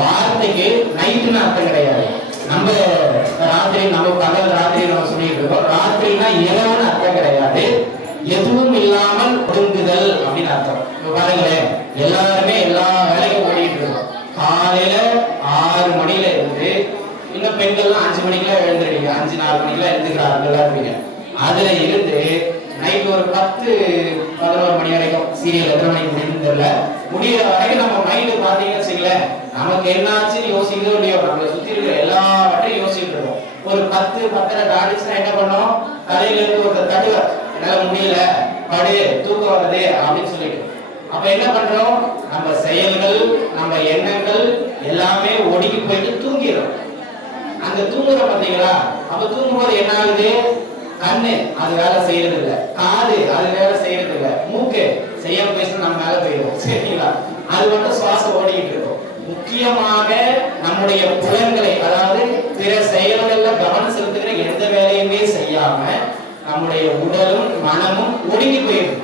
வார்த்தைக்கு நைட்டுன்னு அர்த்தம் கிடையாது. நம்ம ராத்திரி, நம்ம பகல் ராத்திரி நம்ம சொல்லிட்டு இருக்கோம். ராத்திரினா இரவுன்னு அர்த்தம் கிடையாது. எதுவும் இல்லாமல் ஒடுங்குதல் அப்படின்னு அர்த்தம். பாருங்களேன், எல்லாருமே எல்லா வேலையும் ஓடிட்டு இருக்கோம். காலையில 6 மணில இருந்து, இன்னும் பெண்கள்லாம் 5 மணிக்கெல்லாம் எழுந்துருவீங்க, 5-4 மணிக்கெல்லாம் எழுந்துக்கிறார்கள் இருப்பீங்க. அதுல இருந்து நைட் ஒரு 10-11 மணி வரைக்கும் சீரியல் எத்தனை மணிக்கு முடியுதுன்னு தெரியல, முடிகிற வரைக்கும் நம்ம மைண்டு பாத்தீங்கன்னு வச்சுக்கலேன், நமக்கு என்னாச்சுன்னு யோசிக்கிறதோ இல்லையோ, நம்மளை சுத்தி இருக்கிற எல்லாவற்றையும் யோசிச்சுட்டு இருக்கோம். ஒரு 10-10:30 தாண்டிச்சுன்னா என்ன பண்ணோம், தலையில இருந்து ஒரு தடுவை, என்னால முடியல, படு, தூக்கம் வருது அப்படின்னு சொல்லிட்டு. அப்ப என்ன பண்றோம், நம்ம செயல்கள், நம்ம எண்ணங்கள் எல்லாமே ஒடுங்கி போயிட்டு தூங்கிடும். அந்த தூங்குற பாத்தீங்களா, அப்ப தூங்கும்போது என்ன ஆகுது, கண்ணு அது வேலை செய்யறது இல்ல, காது அது வேலை செய்யறது இல்ல, மூக்கு செய்யாம பேசணும் நம்ம மேல போயிடும். சரிங்களா, அது மட்டும் சுவாசம் ஓடிக்கிட்டு இருக்கும். முக்கியமாக நம்முடைய புலன்களை, அதாவது பிற செயல்கள்ல கவனம் செலுத்துகிற எந்த வேலையுமே செய்யாம நம்முடைய உடலும் மனமும் ஒடுங்கி போயிடுது.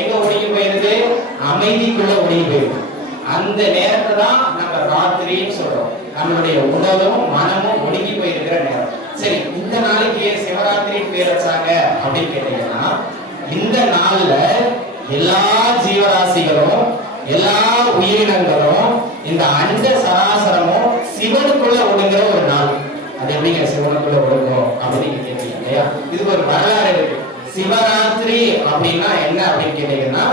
எங்க ஒடுங்கி போயிருது, அமைதிக்குள்ள ஒடுங்கி போயிடுது. அந்த நேரத்தை தான் நம்ம ராத்திரின்னு சொல்றோம். நம்மளுடைய உடலும் மனமும் ஒடுங்கி போயிருக்கிற நேரம். சரி, இந்த நாளைக்கு சிவராத்திரி பேர் வச்சாங்க அப்படின்னு கேட்டீங்கன்னா, இந்த நாள்ல எல்லா ஜீவராசிகளும் எல்லா உயிரினங்களும் இந்த அண்ட சராசரமும் சிவனுக்குள்ள ஒடுங்குற ஒரு நாள். அது எப்படிங்க சிவனுக்குள்ள ஒடுங்கும் அப்படின்னு கேட்டீங்க இல்லையா, இதுக்கு ஒரு வரலாறு இருக்கு. சிவராத்திரி அப்படின்னா என்ன அப்படின்னு கேட்டீங்கன்னா,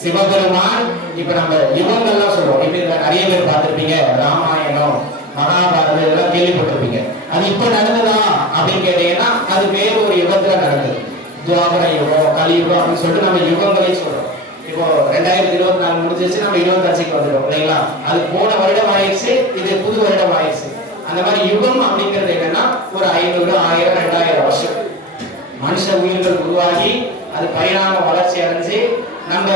சிவபெருமான், இப்ப நம்ம யுகங்கள்லாம் சொல்றோம், இப்ப நிறைய பேர் பார்த்திருப்பீங்க, ராமாயணம் மகாபாரதம் இதெல்லாம் கேள்விப்பட்டிருப்பீங்க. அது இப்ப நடந்ததா அப்படின்னு கேட்டீங்கன்னா, அது வேறு ஒரு யுகத்துல நடந்தது. துவாபர யுகம், கலியுகம் அப்படின்னு சொல்லிட்டு நம்ம யுகங்களை சொல்றோம். இப்போ 2024 முடிஞ்சிருச்சு, நம்ம 25க்கு வந்துடும் இல்லைங்களா. அது போன வருடம் ஆயிடுச்சு, இது புது வருடம் ஆயிடுச்சு. அந்த மாதிரி யுகம் அப்படிங்கிறது என்னன்னா, ஒரு 500, 1000, 2000 வருஷம் மனுஷ உயிர்கள் உருவாகி அது பரிணாம வளர்ச்சி அடைஞ்சு நம்ம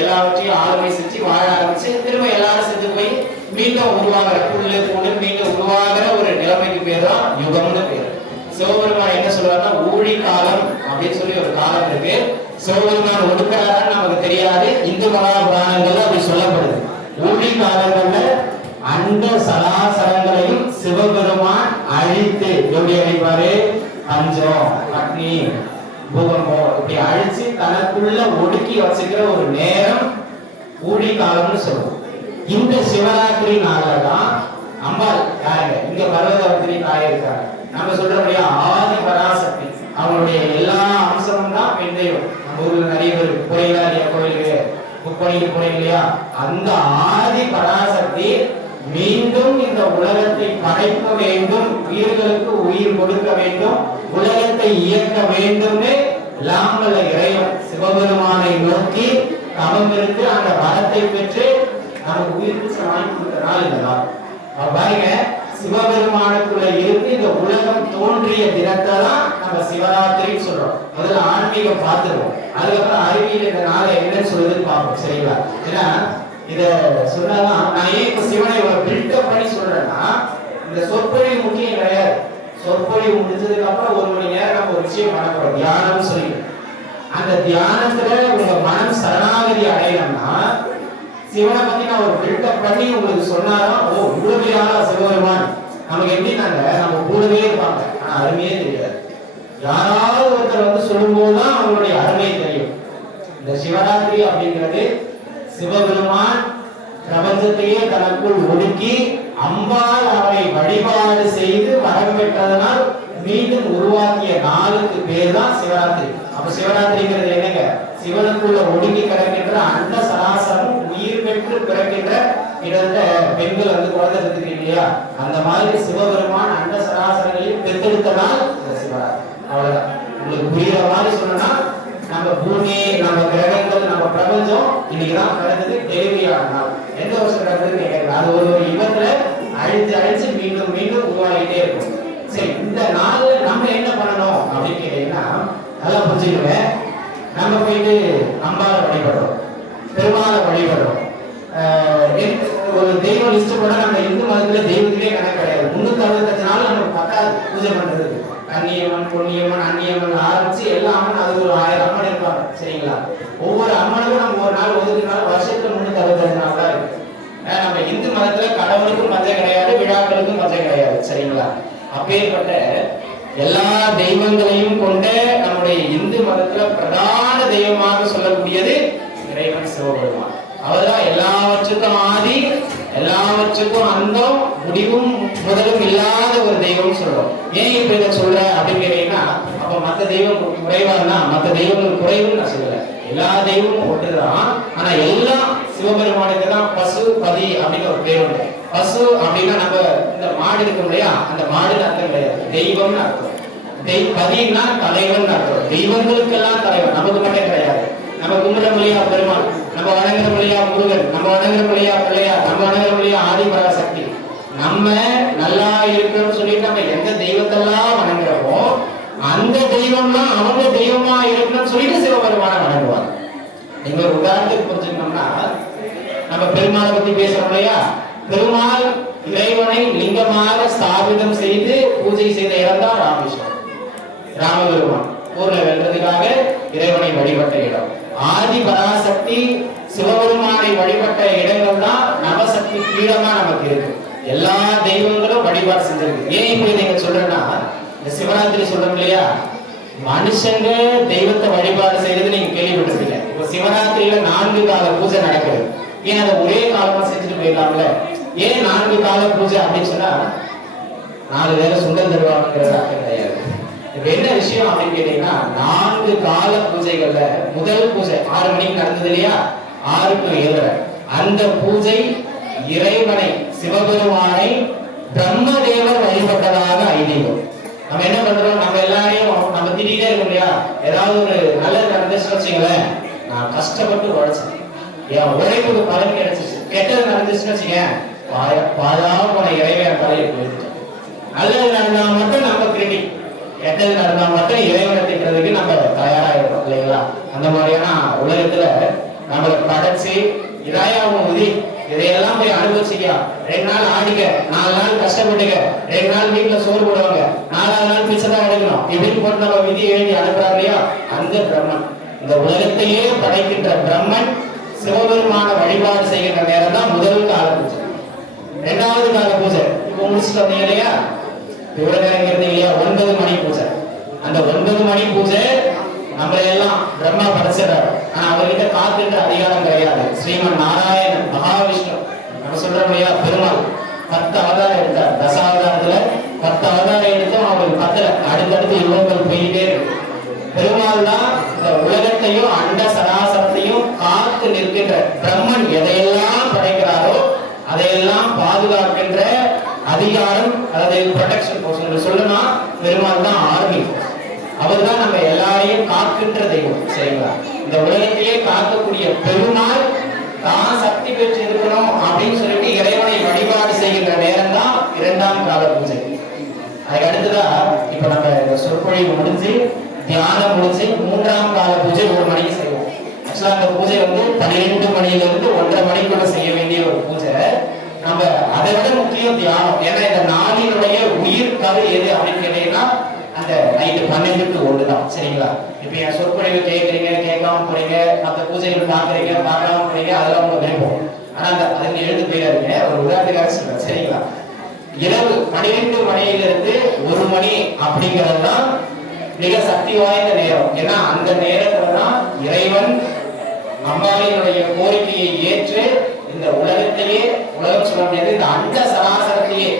எல்லாவற்றையும் ஆளுமை செஞ்சு வாழ ஆரம்பிச்சு, திரும்ப எல்லாரும் செஞ்சு போய் மீண்டும் உருவாகிற புல்லு புல்லு மீண்டும் உருவாகிற ஒரு நிலைமைக்கு பேர் தான் யுகம்னு பேர். சிவபெருமான் என்ன சொல்றாருன்னா, ஊழி காலம் அப்படின்னு சொல்லி ஒரு காலம் இருக்கு. சிவபெருமான் ஒடுக்கிறாரான்னு நமக்கு தெரியாது, இந்து மகாபுராணங்கள்ல அப்படி சொல்லப்படுது. ஊழி காலங்கள்ல அண்ட சராசரங்களையும் சிவபெருமான் அழித்து, எப்படி அழிப்பாரு, பஞ்சம், அக்னி, பூகம்பம் இப்படி அழிச்சு தனக்குள்ள ஒடுக்கி வச்சுக்கிற ஒரு நேரம் ஊழி காலம்னு சொல்லுவோம். இந்த சிவராத்திரி நாளதான் அம்பாள் யாருங்க, இங்க பர்வதவர்த்தினி தாய் இருக்காங்க. நம்ம சொல்றபடியா ஆதி பராசக்தி, அவங்களுடைய எல்லா அம்சமும் தான் பெண் தெய்வம். நம்ம ஊர்ல நிறைய பேர் போறீங்களா இல்லையா, கோயிலுக்கு புக் பண்ணிட்டு போறீங்க இல்லையா, அந்த ஆதி பராசக்தி மீண்டும் இந்த உலகத்தை படைக்க வேண்டும், உயிர்களுக்கு உயிர் கொடுக்க வேண்டும், உலகத்தை இயக்க வேண்டும்னு லாமல இறைவன் சிவபெருமானை நோக்கி தவம் இருந்து அந்த வரத்தை பெற்று நமக்கு உயிருக்கு வாங்கி கொடுத்தனால இந்த நாள். பாருங்க, சிவபெருமானுக்குள்ள இருந்து இந்த உலகம் தோன்றிய தினத்தை தான் நம்ம சிவராத்திரின்னு சொல்றோம். முதல்ல ஆன்மீகம் பார்த்துருவோம், அதுக்கப்புறம் அறிவியல் இந்த நாளை என்னன்னு சொல்லுதுன்னு பார்ப்போம். சரிங்களா, ஏன்னா இத சொன்னாதான் நான் ஏன் இப்ப சிவனை ஒரு பில்டப் பண்ணி சொல்றேன்னா, இந்த சொற்பொழிவு முக்கியம் கிடையாது. சொற்பொழிவு முடிஞ்சதுக்கு அப்புறம் 1 மணி நேரம் நம்ம ஒரு விஷயம் பண்ண போறோம், தியானம் சொல்லி. அந்த தியானத்துல உங்க மனம் சரணாகதி அடையணும்னா, சிவனை பத்தி நான் ஒரு பில்டப் பண்ணி உங்களுக்கு சொன்னாதான், ஓ இவ்வளவு ஆளா சிவபெருமான், நமக்கு எப்படின்னாங்க, நம்ம கூடவே இருப்பாங்க ஆனா அருமையே தெரியாது. யாராவது ஒருத்தர் வந்து சொல்லும் போதுதான் அவங்களுடைய அருமை தெரியும். இந்த சிவராத்திரி அப்படிங்கிறது சிவபெருமான் பிரபஞ்சத்தையே தனக்குள் ஒடுக்கி அம்பாள் அவரை வழிபாடு செய்து வரம் பெற்றதனால் மீண்டும் உருவாக்கிய நாளுக்கு பேர் தான் சிவராத்திரி. அப்ப சிவராத்திரிங்கிறது என்னங்க, சிவனுக்குள்ள ஒடுங்கி கிடக்கின்ற அண்ட சராசரம் உயிர் பெற்று பிறக்கின்ற இடத்த பெண்கள் வந்து குழந்தை பெற்றுக்கிறீங்க இல்லையா, அந்த மாதிரி சிவபெருமான் அண்ட சராசரங்களையும் பெற்றெடுத்த நாள் சிவராத்திரி. அவ்வளவுதான். உங்களுக்கு புரியுற மாதிரி சொன்னா, நம்ம பூமி, நம்ம கிரகங்கள், நம்ம பிரபஞ்சம் இன்னைக்குதான் நடந்தது, டெலிவரியான நாள். எந்த வருஷம் நடந்ததுன்னு கேட்கல, அது ஒரு யுகத்துல அழிச்சு அழிச்சு மீண்டும் மீண்டும் உருவாகிட்டே இருக்கும். சரி, இந்த நாள்ல நம்ம என்ன பண்ணணும் அப்படின்னு கேட்டீங்கன்னா, நல்லா புரிஞ்சுக்குவேன். நம்ம போயிட்டு அம்பாவை வழிபடுறோம், பெருமாளை வழிபடுறோம். ஒரு தெய்வ லிஸ்ட் கூட நம்ம இந்து மதத்துல தெய்வத்திலே கணக்கு கிடையாது. 365 நாள் நமக்கு பத்தாது பூஜை பண்றது. கன்னியம்மன், பொன்னியம்மன், அன்னியம்மன் ஆரம்பிச்சு எல்லா அம்மன், அது ஒரு 1000 அம்மன் இருப்பாங்க. சரிங்களா, ஒவ்வொரு அம்மனுக்கும் நம்ம ஒரு நாள் ஒதுக்கினாலும் வருஷத்துல 365 நாள் தான் இருக்கு. நம்ம இந்து மதத்துல கடவுளுக்கும் பஞ்சம் கிடையாது. அப்பேற்பட்ட எல்லா தெய்வங்களையும் கொண்ட நம்முடைய இந்து மதத்துல பிரதான தெய்வமாக சொல்லக்கூடியது இறைவன் சிவபெருமான். அவர்தான் எல்லாவற்றுக்கும் ஆதி, எல்லாவற்றுக்கும் அந்தம், முடிவும் முதலும் இல்லாத ஒரு தெய்வம் சொல்றோம். ஏன் இப்ப இதை சொல்ற அப்படின்னு கேட்டீங்கன்னா, அப்ப மத்த தெய்வம் குறைவானா, மத்த தெய்வங்கள் குறைவுன்னு நான் சொல்லல. எல்லா தெய்வமும் ஒன்றுதான். ஆனா எல்லாம் சிவபெருமானுக்கு தான் பசு பதி அப்படின்னு ஒரு பேர் உண்டு. பசு அப்படின்னா நம்ம இந்த மாடு இருக்கும் இல்லையா, அந்த மாடுன்னு அர்த்தம் கிடையாது, தெய்வம்னு அர்த்தம். பதினா தலைவன் அர்த்தம். தெய்வங்களுக்கெல்லாம் தலைவன், நமக்கு மட்டும் கிடையாது. நம்ம கும்பிட மொழியா பெருமாள், நம்ம வணங்குற மொழியா முருகன், நம்ம வணங்குற மொழியா பிள்ளையார், நம்ம வணங்குற மொழியா ஆதிபராசக்தி. நம்ம நல்லா இருக்கணும்னு சொல்லிட்டு நம்ம எந்த தெய்வத்தெல்லாம் வணங்குறோமோ அந்த தெய்வம் தான் அவங்க தெய்வமா இருக்கணும்னு சொல்லிட்டு சிவபெருமான வணங்குவாங்க. நீங்க ஒரு உதாரணத்துக்கு புரிஞ்சுக்கணும்னா, நம்ம பெருமாளை பத்தி பேசுறோம் இல்லையா, பெருமாள் இறைவனை லிங்கமாக ஸ்தாபிதம் செய்து பூஜை செய்த இடம் தான் ராமேஸ்வரம். ராமபெருமான் ஊர்ல வென்றதுக்காக இறைவனை வழிபட்ட இடம். ஆதி பராசக்தி சிவபெருமானை வழிபட்ட இடங்கள் தான் நவசக்தி பீடமா நமக்கு இருக்கு. எல்லா தெய்வங்களும் வழிபாடு செஞ்சிருக்கு. ஏன் இப்படி நீங்க சொல்றேன்னா, இந்த சிவராத்திரி சொல்றோம் இல்லையா, மனுஷங்க தெய்வத்தை வழிபாடு செய்யறது நீங்க கேள்விப்பட்டிருப்பீங்க. இப்ப சிவராத்திரியில 4 கால பூஜை நடக்குது. ஏன் அதை ஒரே காலமா செஞ்சுட்டு போயிடலாம்ல? ஏன் 4 கால பூஜை அப்படின்னு சொன்னா, 4 வேளை சுண்டல் தருவாங்கிறது அர்த்தம் கிடையாது. இப்ப என்ன விஷயம் அப்படின்னு கேட்டீங்கன்னா, 4 கால பூஜைகள்ல முதல் பூஜை 6 மணிக்கு நடந்தது இல்லையா, 6 to 7, அந்த பூஜை இறைவனை சிவபெருமானை பிரம்மதேவர் வழிபட்டதாக ஐதீகம். நம்ம என்ன பண்றோம், நம்ம எல்லாரையும் நம்ம திடீரே இருக்கும் இல்லையா, ஏதாவது ஒரு நல்லது நடந்துச்சுன்னு வச்சுங்களேன், நான் கஷ்டப்பட்டு உழைச்சேன், என் உழைப்புக்கு பலன் கிடைச்சிச்சு. கெட்டது நடந்துச்சுன்னு வச்சுக்கேன், பாழா போன இறைவன் தலையை போயிடுச்சு. நல்லது நடந்தா மட்டும் நம்ம கிரெடிட், கெட்டது நடந்தா மட்டும் இறைவனை திட்டுறதுக்கு நம்ம தயாராகிடும் இல்லைங்களா? அந்த மாதிரியான உலகத்துல நம்மளை படைச்சு இதாயாவும் உதி, இதையெல்லாம் போய் அனுபவிச்சிக்க, 2 நாள் ஆடிக்க, 4 நாள் கஷ்டப்பட்டுக்க, 2 நாள் வீட்டுல சோறு போடுவாங்க, 4ஆவது நாள் பிச்சை தான் எடுக்கணும், இப்படின்னு போட்டு நம்ம விதி எழுதி அனுப்புறாரு இல்லையா, அந்த பிரம்மன், இந்த உலகத்தையே படைக்கின்ற பிரம்மன் சிவபெருமான வழிபாடு செய்கின்ற நேரம் தான் முதல் கால பூஜை. 2வது கால பூஜை இப்போ முடிச்சுட்டு வந்தீங்க இல்லையா, இவ்வளவு நேரம் இருந்தீங்க இல்லையா, 9 மணி பூஜை. அந்த 9 மணி பூஜை நம்மள எல்லாம் பிரம்மா படைச்சிடறாரு. ஆனா அவர்கிட்ட காத்துன்ற அதிகாரம் கிடையாது. ஸ்ரீமன் நாராயணன் மகாவிஷ்ணு நம்ம சொல்றோம் இல்லையா, பெருமாள் 10 அவதாரம் எடுத்தார். தசாவதாரத்துல 10 அவதாரம் எடுத்தும் அவருக்கு 10 அடுத்தடுத்து யுகங்கள் போயிட்டே இருக்கு. பெருமாள் தான் இந்த உலகத்தையும் அண்ட சராசரத்தையும் காத்து நிற்கின்ற பிரம்மன். எதையெல்லாம் படைக்கிறாரோ அதையெல்லாம் பாதுகாக்கின்ற அதிகாரம், அதாவது ப்ரொடெக்ஷன் போர்ஸ் சொல்லணும்னா பெருமாள் தான் ஆர்மி. அவர் தான் நம்ம எல்லாரையும் காக்கின்ற தெய்வம். சரிங்களா? இந்த உலகத்தையே காக்கக்கூடிய பெருமாள் தான் சக்தி பெற்று இருக்கணும் அப்படின்னு சொல்லிட்டு இறைவனை வழிபாடு செய்கின்ற நேரம் தான் 2ஆம் கால பூஜை. அதுக்கு அடுத்துதான் இப்ப நம்ம சொற்பொழிவு முடிஞ்சு தியானம் முடிஞ்சு 3ஆம் கால பூஜை 1 மணிக்கு செய்வோம். ஆக்சுவலா அந்த பூஜை 12 மணியிலிருந்து 1:30 மணிக்குள்ள செய்ய வேண்டிய ஒரு பூஜை. நம்ம அதை விட முக்கியம் தியானம். ஏன்னா இந்த நாளினுடைய உயிர் கரு எது அப்படின்னு கேட்டீங்கன்னா அந்த நைட்டு 12 to 1 தான். சரிங்களா? இப்ப என் சொற்பொழிவு கேட்கறீங்க, கேட்காம போறீங்க, மற்ற பூஜைகள் பாக்குறீங்க, பார்க்காம போறீங்க, அதெல்லாம் உங்க விருப்பம். ஆனா அந்த அதுக்கு எழுந்து போயிடாதீங்க. ஒரு உதாரணத்துக்காக சொல்றேன். சரிங்களா? இரவு 12 மணியிலிருந்து 1 மணி அப்படிங்கிறது தான் மிக சக்தி வாய்ந்த நேரம். ஏன்னா அந்த நேரத்துல தான் இறைவன் அம்பாளினுடைய கோரிக்கையை ஏற்று இந்த உலகத்தையே, உலகம் சொல்ல முடியாது, இந்த அண்ட சராசரத்தையே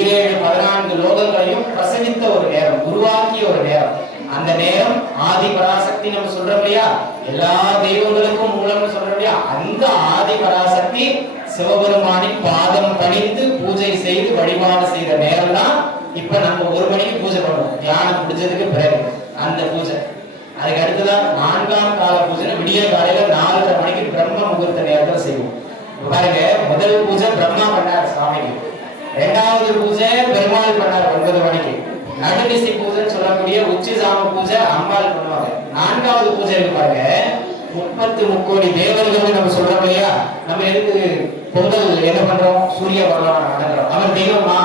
7 14 லோகங்களையும் பிரசவித்த ஒரு நேரம், உருவாக்கிய ஒரு நேரம். அந்த நேரம் ஆதி பராசக்தி நம்ம சொல்றோம் இல்லையா, எல்லா தெய்வங்களுக்கும் மூலம்னு சொல்றோம் இல்லையா, அந்த ஆதி பராசக்தி சிவபெருமானின் பாதம் பணிந்து பூஜை செய்து வழிபாடு செய்த நேரம் தான் இப்ப நம்ம 1 மணிக்கு பூஜை பண்ணுவோம். தியானம் முடிஞ்சதுக்கு பிறகு அந்த பூஜை. அதுக்கு அடுத்துதான் 4ஆம் கால பூஜை. விடிய காலையில 4:30 மணிக்கு பிரம்ம முகூர்த்த நேரத்துல செய்வோம். பாருங்க, முதல் பூஜை பிரம்மா பண்ணார் சாமிக்கு, 2வது பூஜை பெருமாள் பண்ணார் 9 மணிக்கு, நடுநிசி பூஜை சொல்லக்கூடிய உச்சி சாம பூஜை அம்பாள் பண்ணுவாங்க. 4வது பூஜை இருக்கு பாருங்க, 33 கோடி தேவர்கள் நம்ம சொல்றோம் இல்லையா. நம்ம எதுக்கு பொங்கல் என்ன பண்றோம், சூரிய பகவான் வணங்குறோம். அவர் தெய்வமா,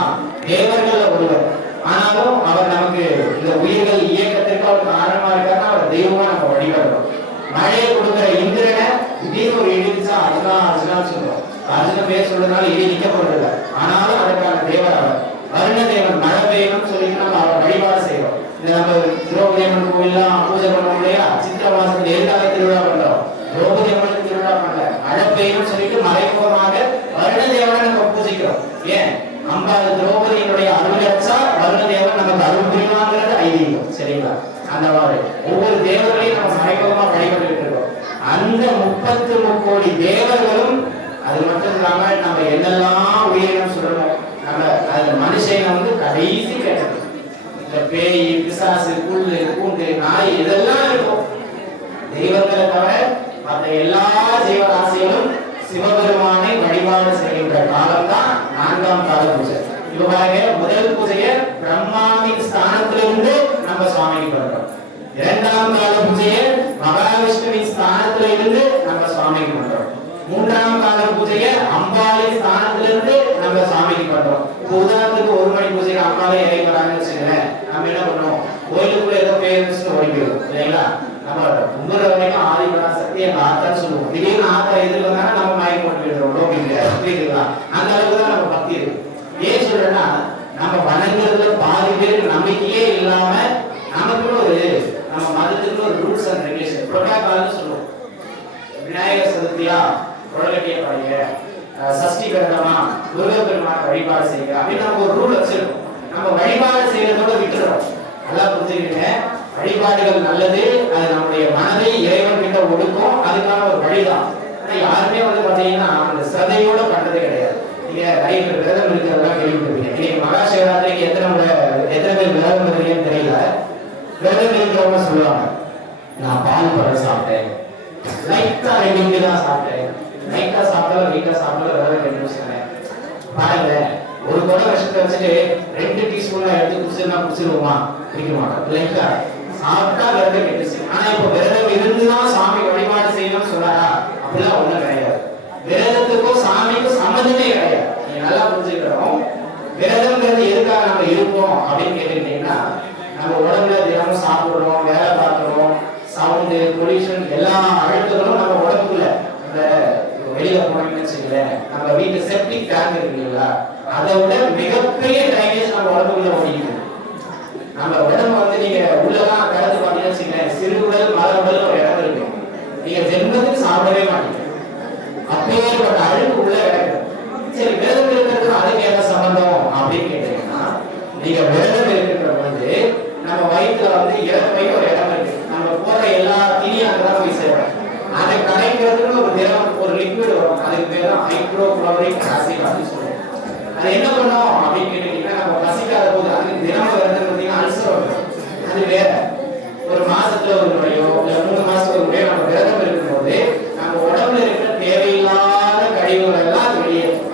தேவர்கள் ஒருவர். ஆனாலும் அவர் நமக்கு இந்த உயிர்கள் இயக்கத்திற்கு அவர் காரணமா இருக்காருன்னா அவர் தெய்வமா நம்ம வழிபடுறோம். மழையை கொடுக்கிற இந்திரனை திடீர்னு ஒரு இடிச்சா அர்ஜுனா சொல்றோம். அர்ஜுன பேர் சொல்றதுனால இடி நிக்க போறதில்லை, ஆனாலும் அதற்கான தேவர் அவர். வருண தேவன் மழை பெய்யணும்னு சொல்லிட்டு நம்ம அவரை வழிபாடு செய்வோம். இந்த நம்ம திரௌபதி அம்மன் கோயிலாம் பூஜை பண்ணுவோம் இல்லையா? சித்திரை மாசத்துல எதுக்காக திருவிழா பண்றோம்? திரௌபதி அம்மனுக்கு திருவிழா பண்ணல, மழை பெய்யணும்னு சொல்லிட்டு மறைமுகமாக வருண தேவனை நம்ம பூஜிக்கிறோம். ஏன்? அம்பாள் திரௌபதியினுடைய அருள் அச்சா வருண தேவன் நமக்கு அருள் புரிவாங்கிறது ஐதீகம். சரிங்களா? அந்த மாதிரி ஒவ்வொரு தேவர்களையும் நம்ம மறைமுகமா வழிபட்டு இருக்கோம். அந்த 33 கோடி தேவர்களும் அது மட்டும் இல்லாம நம்ம என்னெல்லாம் உயிரினம் சொல்லணும், நம்ம அந்த மனுஷனை வந்து கடைசி கேட்டது இந்த பேய், பிசாசு, புல்லு, பூண்டு, நாய் இதெல்லாம் இருக்கும். தெய்வங்களை தவிர மற்ற எல்லா ஜீவராசிகளும் சிவபெருமானை வழிபாடு செய்கின்ற காலம் தான் 4ஆம் கால பூஜை. இப்ப பாருங்க, முதல் பூஜையை பிரம்மாவின் ஸ்தானத்திலிருந்து நம்ம சுவாமிக்கு பண்றோம். 2ஆம் கால பூஜையை மகாவிஷ்ணுவின் ஸ்தானத்துல இருந்து நம்ம சுவாமிக்கு பண்றோம். 3ஆம் கால பூஜையை அம்பாளின் ஸ்தானத்திலிருந்து நம்ம சுவாமிக்கு பண்றோம். உதாரணத்துக்கு 1 மணி பூஜைக்கு அம்பாலே இறங்கி வராங்கன்னு வச்சுக்கோங்களேன், நம்ம என்ன பண்ணுவோம்? கோயிலுக்குள்ள ஏதோ பேருந்து ஓடிக்கிறோம் இல்லைங்களா? நம்ம கும்புற வரைக்கும் ஆதிபராசக்தி எங்க ஆத்தான்னு சொல்லுவோம். திடீர்னு ஆத்தா எதிர்க்கு வந்தாலும் நம்ம மயக்கம் போட்டு விடுறோம். அந்த அளவுக்கு தான் நம்ம பக்தி இருக்கு. ஏன் சொல்றேன்னா, நம்ம வணங்குறதுல பாதி பேருக்கு நம்பிக்கையே இல்லாம நமக்கு நம்ம மதத்துக்கு ஒரு ரூல்ஸ் அண்ட் ரெகுலேஷன் புரோட்டோகால்னு சொல்லுவோம். விநாயகர் சதுர்த்தியா உடலட்டிய படைய, சஷ்டி விரதமா முருகப்பெருமான வழிபாடு செய்யுங்க அப்படின்னு நம்ம ஒரு ரூல் வச்சிருக்கோம். நம்ம வழிபாடு செய்யறதோட விட்டுறோம். நல்லா புரிஞ்சுக்கிங்க, வழிபாடுகள் நல்லது, அது நம்முடைய மனதை இறைவன் கிட்ட ஒடுக்கும், அதுக்கான ஒரு வழிதான். ஆனா யாருமே வந்து பாத்தீங்கன்னா அந்த சதையோட பண்றதே கிடையாது. நீங்க நிறைய பேர் விரதம் இருக்கிறதா கேள்விப்பட்டிருக்கீங்க. இன்னைக்கு மகா சிவராத்திரிக்கு எத்தனை பேர் விரதம் இருக்கிறீங்கன்னு தெரியல. விரதம் இருக்கிறவங்க சொல்லுவாங்க, நான் பால் பழம் சாப்பிட்டேன், லைட்டா 2 இட்லி தான் சாப்பிட்டேன், லைட்டா சாப்பிட்டாலும் வெயிட்டா சாப்பிட்டாலும் விரதம் 2 நிமிஷம். பாருங்க, ஒரு கொடை விஷத்தை வச்சுட்டு 2 டீஸ்பூன் எடுத்து குடிச்சிருந்தா குடிச்சிருவோமா? குடிக்க மாட்டோம் இல்லைங்களா? சாப்பிட்டா விரதம் கெட்டுச்சு. ஆனா இப்ப விரதம் இருந்துதான் சாமி வழிபாடு செய்யணும்னு சொன்னாரா? அப்படிலாம் ஒண்ணும் கிடையாது. விரதத்துக்கும் சாமிக்கும் சம்மந்தமே கிடையாது. நீங்க நல்லா புரிஞ்சுக்கிறோம். விரதம்ங்கிறது எதுக்காக நம்ம இருப்போம் அப்படின்னு கேட்டுக்கிட்டீங்கன்னா, நம்ம உடம்புல தினமும் சாப்பிடுறோம், வேலை பார்க்கிறோம், சவுண்டு, பொல்யூஷன் எல்லா அழுத்தங்களும் நம்ம உடம்புக்குள்ள இந்த வெளியில போனீங்கன்னு வச்சுக்கலேன், நம்ம வீட்டு செப்டிக் டேங்க் இருக்கு இல்லைங்களா, அதை விட மிகப்பெரிய ட்ரைனேஜ் நம்ம உடம்புக்குள்ள ஓடிக்குது. நம்ம உடம்பு வந்து நீங்க உள்ளதான் கடந்து பார்த்தீங்கன்னு வச்சுக்கலேன், சிறுகுடல் மலகுடல் ஒரு இடம் இருக்கு. நீங்க ஜென்மத்துக்கு சாப்பிடவே மாட்டீங்க, அப்பேற்பட்ட அழுக்கு உள்ள கிடக்கு. சரி, விரதம் இருக்கிறது அதுக்கு என்ன சம்பந்தம் அப்படின்னு கேட்டீங்கன்னா, நீங்க விரதம் இருக்கிற பொழுது நம்ம வயிற்றுல வந்து இறப்பை ஒரு இடம் இருக்கு. நம்ம போற எல்லா தீனியும் அங்கதான் போய் சேரும். அதை கரைக்கிறதுக்கு ஒரு திரவம், ஒரு லிக்விட் வரும். அதுக்கு பேர் தான் ஹைட்ரோகுளோரிக் ஆசிட் அப்படின்னு சொல்லுவோம். அது என்ன பண்ணோம் அப்படின்னு கேட்டீங்கன்னா, நம்ம பசிக்காத போது அதுக்கு தினமும் விரதம் பார்த்தீங்கன்னா அல்சர் வரும். அது வேற. ஒரு மாசத்துல ஒரு முறையோ இல்ல 3 மாசத்துக்கு ஒரு முறையோ நம்ம விரதம் இருக்கும்போது நம்ம உடம்புல இருக்கிற தேவையில்லாத கழிவுகள் எல்லாம் வெளியேறும்.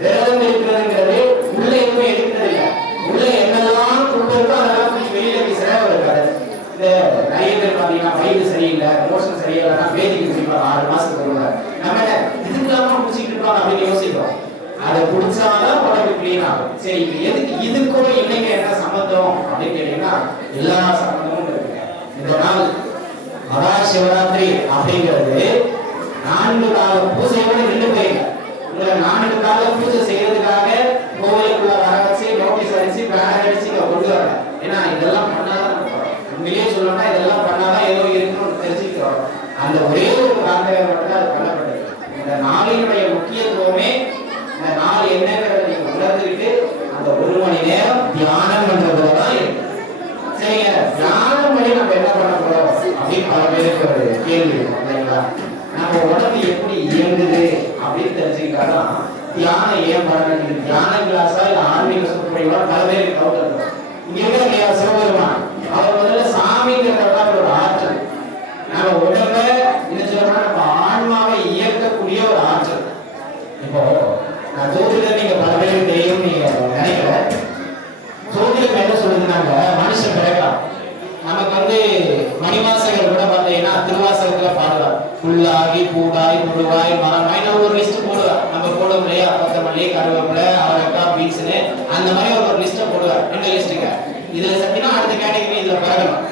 விரதம் இருக்கிறதுங்கிறது உள்ள எதுவுமே எடுக்கிறது இல்லை. உள்ள என்னெல்லாம் கொண்டு இருக்கோ அதெல்லாம் கொஞ்சம் வெளியில வீசுற ஒரு கதை. இந்த நிறைய பேர் பாத்தீங்கன்னா வயிறு சரியில்லை, மோஷன் சரியில்லைன்னா வேதிக்கு குடிப்பாங்க 6 மாசத்துக்கு வருவாங்க. நம்ம இதுக்கெல்லாம் குடிச்சிட்டு இருப்பாங்க அப்படின்னு யோசிக்கிறோம். அதை குடிச்சாதான் உடம்பு கிளீன் ஆகும். சரி, எதுக்கு இதுக்கும் இன்னைக்கு என்ன சம்பந்தம் அப்படின்னு கேட்டீங்கன்னா, எல்லா சம்பந்தமும் இருக்குங்க. இந்த நாள் மகா சிவராத்திரி அப்படிங்கிறது 4 கால பூஜையோட நின்று போயிங்க. உங்களை 4 கால பூஜை செய்யறதுக்காக கோவிலுக்குள்ள வர வச்சு நோட்டீஸ் அடிச்சு பேனர் அடிச்சு இங்க கொண்டு வர. ஏன்னா இதெல்லாம் பண்ணாதான் உண்மையிலேயே சொல்லணும்னா இதெல்லாம் பண்ணாதான் ஏதோ இருக்குன்னு தெரிஞ்சுக்கிறோம். அந்த ஒரே ஒரு காரணம் மட்டும் அது பண்ணப்பட்டது. இந்த நாளினுடைய முக்கியத்துவமே, இந்த நாள் என்னங்கிறத நீங்க உணர்ந்துக்கிட்டு அந்த 1 மணி நேரம் தியானம் பண்றதுலதான் இருக்கு. சரிங்க, தியானம் பண்ணி நம்ம என்ன பண்ண போறோம் அப்படின்னு பல பேருக்கு ஒரு கேள்வி இருக்கும் இல்லைங்களா? நம்ம உடம்பு எப்படி இயங்குது அப்படின்னு தெரிஞ்சுக்கிட்டாதான் தியானம் ஏன் பண்ணணும். தியான கிளாஸா இல்ல ஆன்மீக சொற்பொழிவா பல பேருக்கு டவுட் இருக்கும். இங்க இருக்கிற சிவபெருமான் அவர் முதல்ல சாமிங்கிறத ஒரு ஆற்றல். நம்ம உடம்ப என்ன சொல்லணும்னா நம்ம ஆன்மாவை இயக்கக்கூடிய ஒரு ஆற்றல். இப்போ நான் ஜோதிடர் நீங்க பல பேருக்கு தெரியும் நீங்க நினைக்கல. ஜோதிடம் என்ன சொல்லுதுனாங்க, மனுஷன் பிறக்கலாம். நமக்கு வந்து மணிவாசகர் கூட பார்த்தீங்கன்னா திருவாசகத்துல பாடுவார், புல்லாகி பூடாய் புழுவாய் மரமாய் ஒரு லிஸ்ட் போடுவார். நம்ம போடுவோம் இல்லையா, கொத்தமல்லி, கருவேப்பிலை, அவரைக்காய், பீன்ஸ்னு அந்த மாதிரி ஒரு லிஸ்ட்டை போடுவார். 2 லிஸ்ட்டுங்க. இதுல சத்தினா அடுத்த கேட்டகரி இதுல பிறகணும்.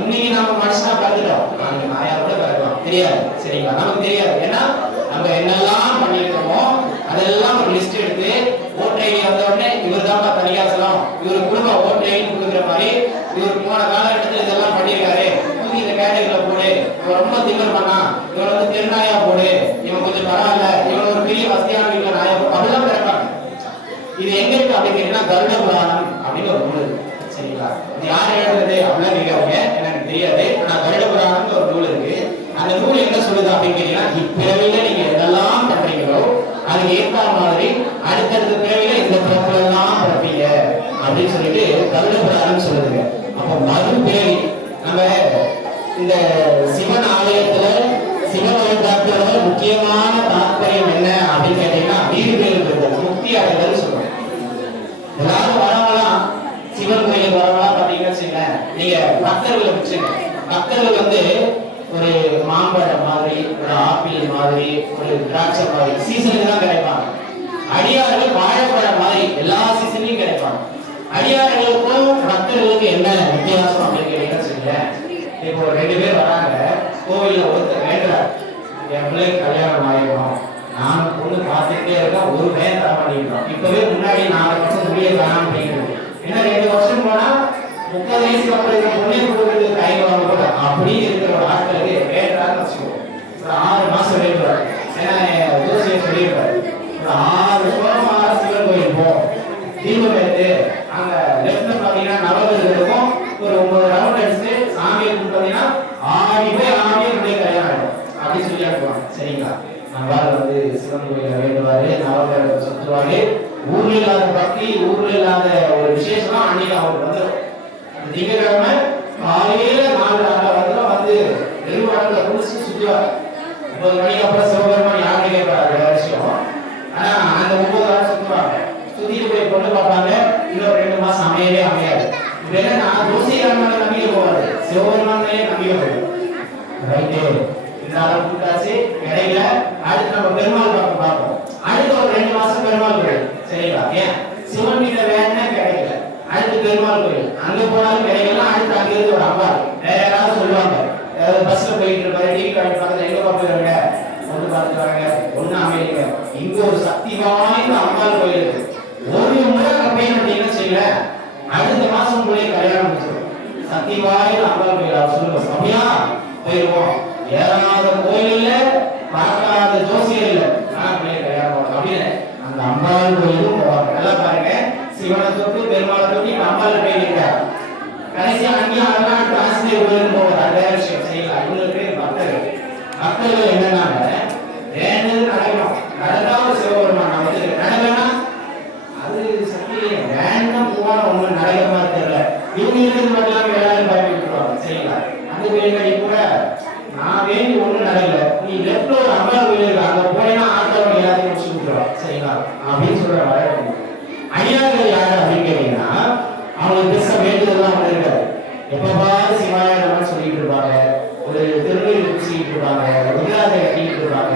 இன்னைக்கு நம்ம மனுஷனா பிறந்துட்டோம், நாளைக்கு நாயா கூட பிறக்கலாம், தெரியாது. சரிங்களா? நமக்கு தெரியாது. ஏன்னா நம்ம என்னெல்லாம் பண்ணிருக்கோமோ அதெல்லாம் ஒரு லிஸ்ட் எடுத்து ஓட்டை வந்த உடனே இவர் தான் தனியாசலாம் இவரு குடும்ப ஓட்டைன்னு கொடுக்குற மாதிரி இவர் போன காலகட்டத்தில் இதெல்லாம் பண்ணியிருக்காரு, தூக்கி இந்த கேட்டகரியில போடு, இவன் ரொம்ப திமிர் பண்ணா, இவன் வந்து தெருநாயா போடு, இவன் கொஞ்சம் பரவாயில்ல, இவன் ஒரு பெரிய வசதியான வீட்டுல நாயா போடு, அப்படிதான் பிறப்பாங்க. இது எங்க இருக்கு அப்படின்னு கேட்டீங்கன்னா கருட புராணம் அப்படின்னு ஒரு நூல் இருக்கு. சரிங்களா? இது யார் எழுதுறது அப்படிலாம் கேட்காதீங்க, எனக்கு தெரியாது. ஆனா கருட புராணம்னு ஒரு நூல் இருக்கு. அந்த நூல் என்ன சொல்லுது அப்படின்னு கேட்டீங்கன்னா, இப்பிறவில நீங்க எதெல்லாம் பண்றீங்களோ அதுக்கு ஏற்ற மாதிரி அடுத்தடுத்த பிறவில இந்த பிறப்புல எல்லாம் பிறப்பீங்க அப்படின்னு சொல்லிட்டு கருட புராணம் சொல்லுதுங்க. அப்ப மறு பிறவி நம்ம இந்த சிவன் ஆலயத்துல சிவன் வழிபாட்டுல முக்கியமான தாற்பயம் என்ன அப்படின்னு கேட்டீங்கன்னா வீடு பேரு பெறுதல், முக்தி அடைதல் சொல்றோம். எல்லாரும் வரவங்களாம் சிவன் கோயிலுக்கு வரவங்களாம் பாத்தீங்கன்னா வச்சுங்களேன், நீங்க பக்தர்களை வச்சுங்க. பக்தர்கள் வந்து ஒரு மாம்பழம் மாதிரி, ஒரு ஆப்பிள் மாதிரி, ஒரு திராட்சை மாதிரி சீசனுக்கு தான் கிடைப்பாங்க. அடியார்கள் வாழைப்பழம் மாதிரி எல்லா சீசன்லயும் கிடைப்பாங்க. அடியார்களுக்கும் பக்தர்களுக்கு என்ன வித்தியாசம் அப்படின்னு கேட்டீங்கன்னா சொல்லுங்க. இப்போ 2 பேர் வராங்க, கோவில்ல ஒருத்தர் வேண்டுறார், என் பிள்ளைக்கு கல்யாணம் ஆகிடும், நானும் பொண்ணு பார்த்துட்டே இருக்கேன், ஒரு பையன் தர மாட்டேங்கிறோம், இப்பவே முன்னாடி 4 வருஷம் முடிய வேணாம் அப்படிங்கிறது. ஏன்னா 2 வருஷம் போனா 30 வயசுக்கு அப்புறம் பொண்ணே கொடுக்குறது கைவாங்க கூட அப்படி இருக்கிற ஒரு ஆட்களுக்கு வேண்டான்னு வச்சுக்கோங்க. ஒரு 6 மாசம் வேண்டுறாரு. ஏன்னா ஜோசியை சொல்லியிருப்பாரு, ஒரு 6 சோழமார சிவன் கோயில் போ, தீபம் எடுத்து அங்க லெப்ட்ல பாத்தீங்கன்னா நவகிரகம் இருக்கும், ஒரு 9 ரவுண்ட் அடிச்சு சாமியை பார்த்தீங்கன்னா ஆடி போய் ஆடியே அப்படியே கல்யாணம் ஆயிடும் அப்படின்னு சொல்லி அனுப்புவாங்க. சரிங்களா? நம்மளால வந்து சிவன் கோயில வேண்டுவாரு, நவகிரகத்தை சுற்றுவாரு. ஊர்ல இல்லாத பக்தி, ஊர்ல இல்லாத ஒரு விசேஷமா அன்னைக்கு அவருக்கு வந்து திங்கக்கிழமை காலையில 4 ஆண்டு வந்து நெருவாடல குளிச்சு சுற்றுவார். 9 மணிக்கு அப்புறம் சிவபெருமான் யாருன்னு கேட்பாரு விஷயம். ஆனா அந்த 9 ஆண்டு சுற்றுவாங்க. சுத்திட்டு போய் பொண்ணு பார்ப்பாங்க, இன்னொரு 2 மாசம் அமையவே அமையாது. இப்ப என்ன ஜோசியக்காரன் நம்பிக்கை போவாரு, சிவபெருமான் நம்பிக்கை போகும். ரைட்டு, இந்த அளவு கூட்டாச்சு. இடையில அடுத்து நம்ம பெருமாள் பார்ப்போம். அடுத்த ஒரு 2 மாசம் பெருமாள் கோயில். சரிங்களா? ஏன் சிவன் கிட்ட வேணா கிடைக்கல, அடுத்து பெருமாள் கோயில் அங்க போனாலும் கிடைக்கலாம். அடுத்து அங்க இருந்து ஒரு அம்மா வேற யாராவது சொல்லுவாங்க, பஸ்ல போயிட்டு இருப்பாரு, டிவி கார்டு பக்கத்துல எங்க பார்த்துருவாங்க, வந்து பார்த்துட்டு வராங்க, ஒண்ணு அமைக்க. இங்க ஒரு சக்தி வாய்ந்த அம்பாள் கோயில் இருக்கு. ஒரு முறை கம்பெயின் அப்படின்னா செய்யல, அடுத்த மாசம் உங்களுடைய கல்யாணம் முடிச்சிடும். சக்தி வாய்ந்த அம்பாள் கோயில் அவர் சொல்லுவோம். அப்படியா போயிருவோம். ஏறாத கோயில் இல்ல, பார்க்காத ஜோசியர் இல்ல, ஆனா பிள்ளைய கல்யாணம் அப்படின்னு அந்த அம்பாள் கோயிலும் போவாங்க. நல்லா பாருங்க, சிவனை தொட்டு பெருமாளை தொட்டு இப்ப அம்பாள் கோயில் இருக்காரு. கடைசியா அங்கேயும் அதெல்லாம் ஆசிரியர் கோயில் போவார். அதே விஷயம் செய்யலாம். இவங்க பேர் பக்தர்கள். பக்தர்கள் என்னன்னாங்க, வேண்டது நடக்கணும், நடக்காத சிவபெருமான் நான் வந்து நடக்கனா அது சக்தி வேண்டாம் போவான ஒண்ணு நடக்கிற மாதிரி தெரியல. இவங்க இருக்கிறது மட்டும் எல்லாரும் பயப்பட்டு விட்டுருவாங்க. சரிங்களா? அந்த கோயில்களை கூட நான் வேண்டி ஒண்ணு நடக்கல, நீ லெப்ட்ல ஒரு அம்பாள் கோயில் இருக்கு, அங்க போயினா ஆட்டோட எல்லாத்தையும் முடிச்சு விட்டுருவாங்க. சரிங்களா? அப்படின்னு சொல்ற வழக்கம். அடியார்கள் யாரு அப்படின்னு கேட்டீங்கன்னா, அவங்களுக்கு பெருசா வேண்டுதல்லாம் ஒண்ணு இருக்காது. எப்பவாவது சிவாய நம்ம சொல்லிட்டு இருப்பாங்க, ஒரு திருநீர் பூசிக்கிட்டு இருப்பாங்க, உதிராஜை கட்டிட்டு இருப்பாங்க.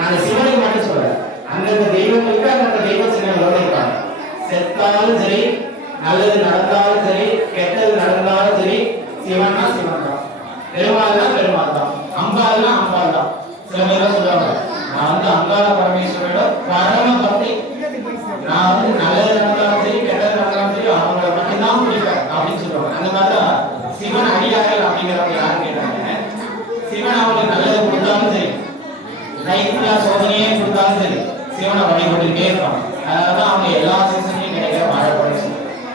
அந்த சிவனுக்கு மட்டும் சொல்ல, அந்தந்த தெய்வங்களுக்கு அந்தந்த தெய்வ சின்னங்களோட இருப்பாங்க. செத்தாலும் சரி, நல்லது நடந்தாலும் சரி, கெட்டது நடந்தாலும் சரி, சிவன்னா சிவன் தான், பெருமாள் தான் பெருமாள் தான், அம்பாள் தான் அம்பாள் தான். சில பேர் சொல்லுவாங்க, நான் வந்து அங்காள பரமேஸ்வரோட பரம பக்தி, நான் வந்து நல்லது நடந்தாலும் சரி, கெட்டது நடந்தாலும் சரி, அவங்கள மட்டும்தான் பிடிப்பேன் அப்படின்னு சொல்லுவாங்க. அந்த மாதிரிதான் சிவன் அடியார்கள் அப்படிங்கிறவங்க யாரும் கேட்டாங்க, சிவன் அவங்களுக்கு நல்லது கொடுத்தாலும் சரி, லைஃப்ல சோதனையே கொடுத்தாலும் சரி, சிவனை வழிபட்டுட்டே இருப்பாங்க. அதான் அவங்க எல்லா சீசன்லையும் கிடைக்கிற மழை பரிசு.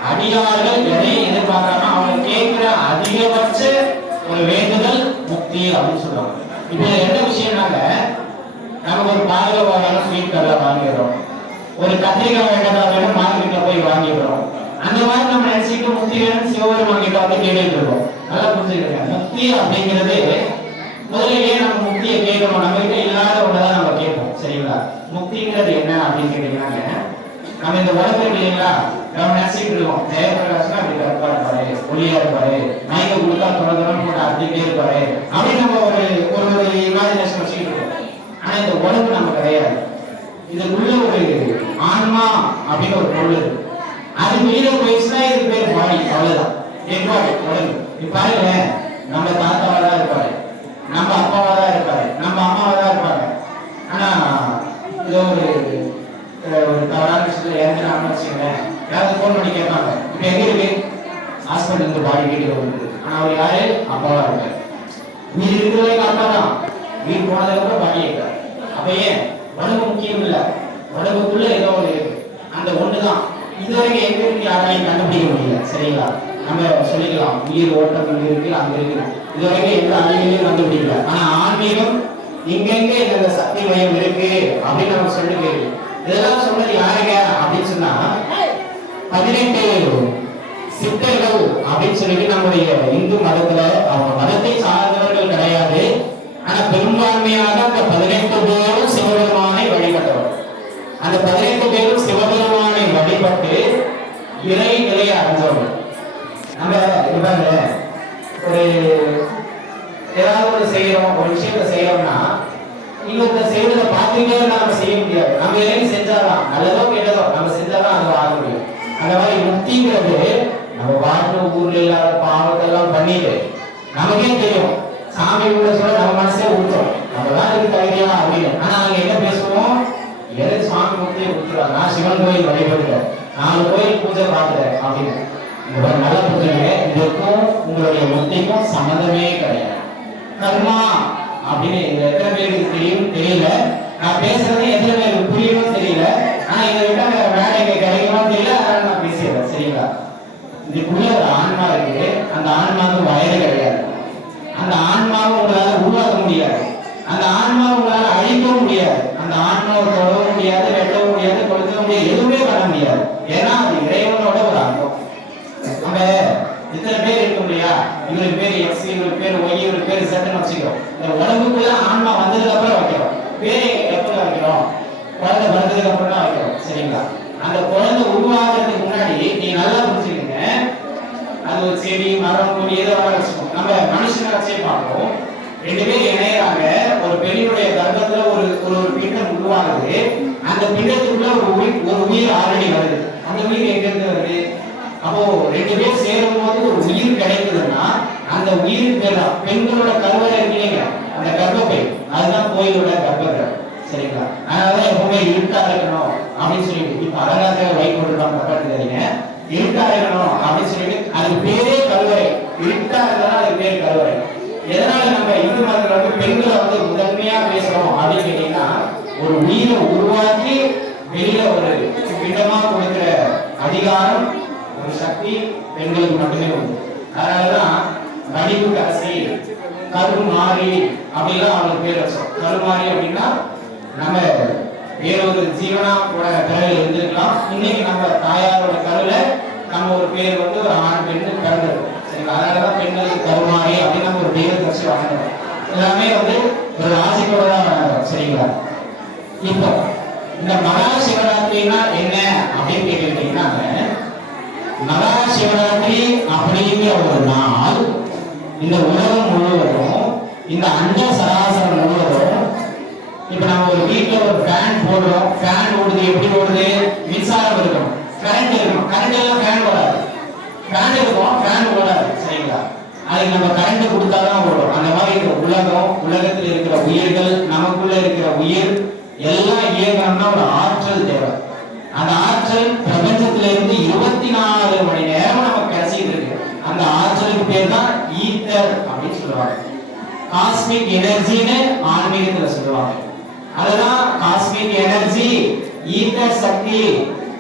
அடியார்கள் எதையும் எதிர்பார்க்காம அவங்க கேட்கிற அதிகபட்ச ஒரு வேண்டுதல் முக்தி அப்படின்னு சொல்லுவாங்க. இப்போ என்ன விஷயம்னாங்க, நமக்கு ஒரு பாதுகாப்பான ஸ்வீட் கடை வாங்கிடுறோம், ஒரு கத்திரிக்காய் வேண்டாம் மார்க்கெட்ல போய் வாங்கிடுறோம். அந்த மாதிரி நம்ம நினைச்சிட்டு முக்தி வேணும் சிவபெருமான் கிட்ட வந்து கேட்டுட்டு இருக்கோம். நல்லா புரிஞ்சுக்கிறேன். முக்தி அப்படிங்கிறது முதலிலேயே நம்ம முக்தியை கேட்கணும், நம்ம கிட்ட இல்லாத ஒண்ணுதான் நம்ம கேட்போம். சரிங்களா? முக்திங்கிறது என்ன அப்படின்னு கேட்டீங்கன்னா, நம்ம இந்த உலகம் இல்லைங்களா, நம்ம நினைச்சிட்டு இருக்கோம் ஜெயபிரகாஷ்னா அப்படி கருப்பா இருப்பாரு, ஒளியா இருப்பாரு, மயக்க கொடுத்தா தொடர்ந்து போட்டு அடிக்கிட்டே இருப்பாரு அப்படின்னு நம்ம ஒரு ஒரு இமேஜினேஷன் வச்சுக்கிட்டு இருக்கோம். ஆனா இந்த உலகம் நம்ம கிடையாது. இதுக்குள்ள ஒரு ஆன்மா அப்படின்னு ஒரு பொருள் இருக்கு. அது வெளியில போயிடுச்சுன்னா இது பேர் பாடி, அவ்வளவுதான். உடம்பு இப்ப பாருங்க, நம்ம தாத்தாவா தான் இருப்பாரு, நம்ம அப்பாவா தான் இருப்பாரு, நம்ம அம்மாவா தான் இருப்பாங்க. ஆனா ஏதோ ஒரு தவறான விஷயத்துல இறந்துட்டாங்கன்னு வச்சுக்கோங்களேன், யாராவது போன் பண்ணி கேட்பாங்க, இப்ப எங்க இருக்கு? ஹாஸ்பிட்டல் இருந்து பாடி வீட்டுக்கு வந்து, ஆனா அவர் யாரு? அப்பாவா இருக்காரு. உயிர் இருக்கிறதே அப்பா தான், உயிர் போனதுக்கப்புறம் பாடி இருக்காரு. அப்ப ஏன் உடம்பு முக்கியம் இல்ல, உடம்புக்குள்ள ஏதோ ஒன்று இருக்கு, அந்த ஒண்ணுதான் இதுவரைக்கும் எங்க இருக்கு யாராலையும் கண்டுபிடிக்க முடியல. சரிங்களா? நம்ம சொல்லிக்கலாம் உயிர் ஓட்டம் இங்க இருக்கு அங்க இருக்கு, இதுவரைக்கும் எந்த அறிவியலையும் கண்டுபிடிக்கல. ஆனா ஆன்மீகம் இங்கெங்க இந்த சக்தி மையம் இருக்கு அப்படின்னு நம்ம சொல்லிட்டு இதெல்லாம் சொன்னது யாருங்க அப்படின்னு சொன்னா 18 சித்தர்கள் அப்படின்னு சொல்லிட்டு நம்முடைய இந்து மதத்துல அவங்க மதத்தை சார்ந்தவர்கள் கிடையாது. ஆனா பெரும்பான்மையாக அந்த 18 பேரும் சிவபெருமானை வழிபட்டவர். அந்த 18 பேரும் சிவபெருமானை வழிபட்டு இறை நிலையை அடைஞ்சவர்கள். நம்ம இவங்க ஒரு ஏதாவது ஒரு செய்யறோம், ஒரு விஷயத்த செய்யறோம்னா இன்னொருத்த செய்யறத பார்த்துட்டே இருந்தா நம்ம செய்ய முடியாது. நம்ம எதையும் செஞ்சாதான், நல்லதோ கெட்டதோ நம்ம செஞ்சாதான் அது ஆக முடியும். அந்த மாதிரி முக்திங்கிறது நம்ம வாழ்க்கை ஊர்ல இல்லாத பாவத்தெல்லாம் பண்ணிட்டு நமக்கே தெரியும், சாமி கூட சொல்ல நம்ம மனசே ஊத்துறோம், நம்ம தான் இதுக்கு தகுதியா அப்படின்னு. ஆனா அங்க என்ன பேசுவோம்? எது சுவாமி முக்தியை கொடுத்துருவாங்க, நான் சிவன் கோயில் வழிபடுறேன், 4 கோயில் பூஜை பார்க்கிறேன் அப்படின்னு. இந்த நல்ல புரிஞ்சுங்க, இதுக்கும் உங்களுடைய முக்திக்கும் சம்மந்தமே கிடையாது. கர்மா அப்படின்னு எத்தனை பேருக்கு தெரியும் தெரியல, நான் பேசுறது எத்தனை பேருக்கு புரியணும் தெரியல. ஆனா இதை விட்டா வேற வேலை எங்க கிடைக்கணும் தெரியல, அதனால நான் பேசிடுறேன். சரிங்களா? இதுக்குள்ள ஒரு ஆன்மா இருக்கு, அந்த ஆன்மாவுக்கு வயது கிடையாது, அந்த ஆன்மாவை உங்களால உருவாக்க முடியாது, அந்த ஆன்மாவை உங்களால அழிக்கவும் முடியாது, அந்த ஆன்மாவை தொடவும் முடியாது, வெட்டவும் முடியாது, கொடுக்க முடியாது, எதுவுமே பண்ண முடியாது. ஏன்னா அது இறைவனோட ஒரு அங்கம். நம்ம இத்தனை பேர் இருக்க முடியா, இவருக்கு பேர் எக்ஸ், இவருக்கு பேர் ஒய், இவருக்கு பேர் செட்னு வச்சுக்கிறோம். இந்த உடம்புக்குள்ள ஆன்மா வந்ததுக்கு அப்புறம் வைக்கிறோம். பேரை எப்ப வைக்கிறோம்? குழந்தை பிறந்ததுக்கு அப்புறம் தான் வைக்கிறோம். சரிங்களா? அந்த குழந்தை உருவாகிறதுக்கு முன்னாடி நீங்க நல்லா புரிஞ்சுக்கங்க, அது ஒரு செடி மரம் கொடி ஏதோ வச்சுக்கோம். நம்ம மனுஷனை வச்சே பார்ப்போம், 2 பேர் இணையறாங்க, ஒரு பெண்ணுடைய கர்ப்பத்துல ஒரு ஒரு பிண்டம் உருவாகுது. அந்த பிண்டத்துக்குள்ள ஒரு உயிர் ஆல்ரெடி வருது. அந்த உயிர் எங்க இருந்து வருது? அப்போ 2 பேர் சேரும் போது ஒரு உயிர் கிடைக்குதுன்னா அந்த உயிர் பேர் தான் பெண்களோட கருவறை இருக்கீங்க, அந்த கர்ப்பப்பை, அதுதான் கோயிலோட கர்ப்பகிரகம். சரிங்களா? அதனால எப்பவுமே இருட்டா இருக்கணும் அப்படின்னு சொல்லிட்டு இப்ப அழகாக வை போட்டுருக்காங்க, பக்கத்துலீங்க இருட்டா இருக்கணும் அப்படின்னு சொல்லிட்டு அது பேரே கருவறை. இருட்டா இருந்தாலும் அது பேர் கருவறை. எதனால நம்ம இந்து மதத்துல வந்து பெண்களை வந்து முதன்மையா பேசுறோம் அப்படின்னு கேட்டீங்கன்னா, ஒரு உயிரை உருவாக்கி வெளியில ஒரு பிண்டமா கொடுக்கிற அதிகாரம், ஒரு சக்தி பெண்களுக்கு மட்டுமே உண்டு. அதனாலதான் வடிவு கரசி, கருமாறி அப்படிலாம் அவங்களுக்கு பேர் வச்சோம். கருமாறி அப்படின்னா நம்ம வேறொரு ஜீவனா கூட பிறகு இருந்திருக்கலாம். இன்னைக்கு நம்ம தாயாரோட கருல நம்ம ஒரு பேர் வந்து ஒரு ஆண் பெண்ணு பிறந்தது. சரிங்களா? அதனாலதான் பெண்களுக்கு கருமாறி அப்படின்னு நம்ம ஒரு பேர் வச்சு வாங்கினோம். எல்லாமே வந்து ஒரு ஆசையோட தான் வாங்கினோம். சரிங்களா? இப்போ இந்த மகா சிவராத்திரினா என்ன அப்படின்னு கேட்டுக்கிட்டீங்கன்னா, மகா சிவராத்திரி அப்படிங்கிற ஒரு நாள் இந்த உலகம் முழுவதும், இந்த அண்ட சராசரம் முழுவதும், இப்ப நம்ம ஒரு வீட்டுல ஒரு ஃபேன் போடுறோம், ஃபேன் ஓடுது, எப்படி ஓடுது? மின்சாரம் இருக்கும், கரண்ட் இருக்கும். கரண்ட் எல்லாம் ஃபேன் ஓடாது, ஃபேன் இருக்கும், ஃபேன் ஓடாது. சரிங்களா? அதுக்கு நம்ம கரண்ட் கொடுத்தாதான் ஓடும். அந்த மாதிரி இந்த உலகம், உலகத்தில் இருக்கிற உயிர்கள், நமக்குள்ள இருக்கிற உயிர் எல்லாம் இயங்கணும்னா ஒரு ஆற்றல் தேவை. அந்த ஆற்றல் பிரபஞ்சத்தில இருந்து 24 மணி நேரம் நமக்கு கிடைச்சிட்டு இருக்கு. அந்த ஆற்றலுக்கு பேர் தான் ஈத்தர் அப்படின்னு சொல்லுவாங்க. காஸ்மிக் எனர்ஜின்னு ஆன்மீகத்துல சொல்லுவாங்க. அதுதான் காஸ்மிக் எனர்ஜி, ஈத்தர் சக்தி.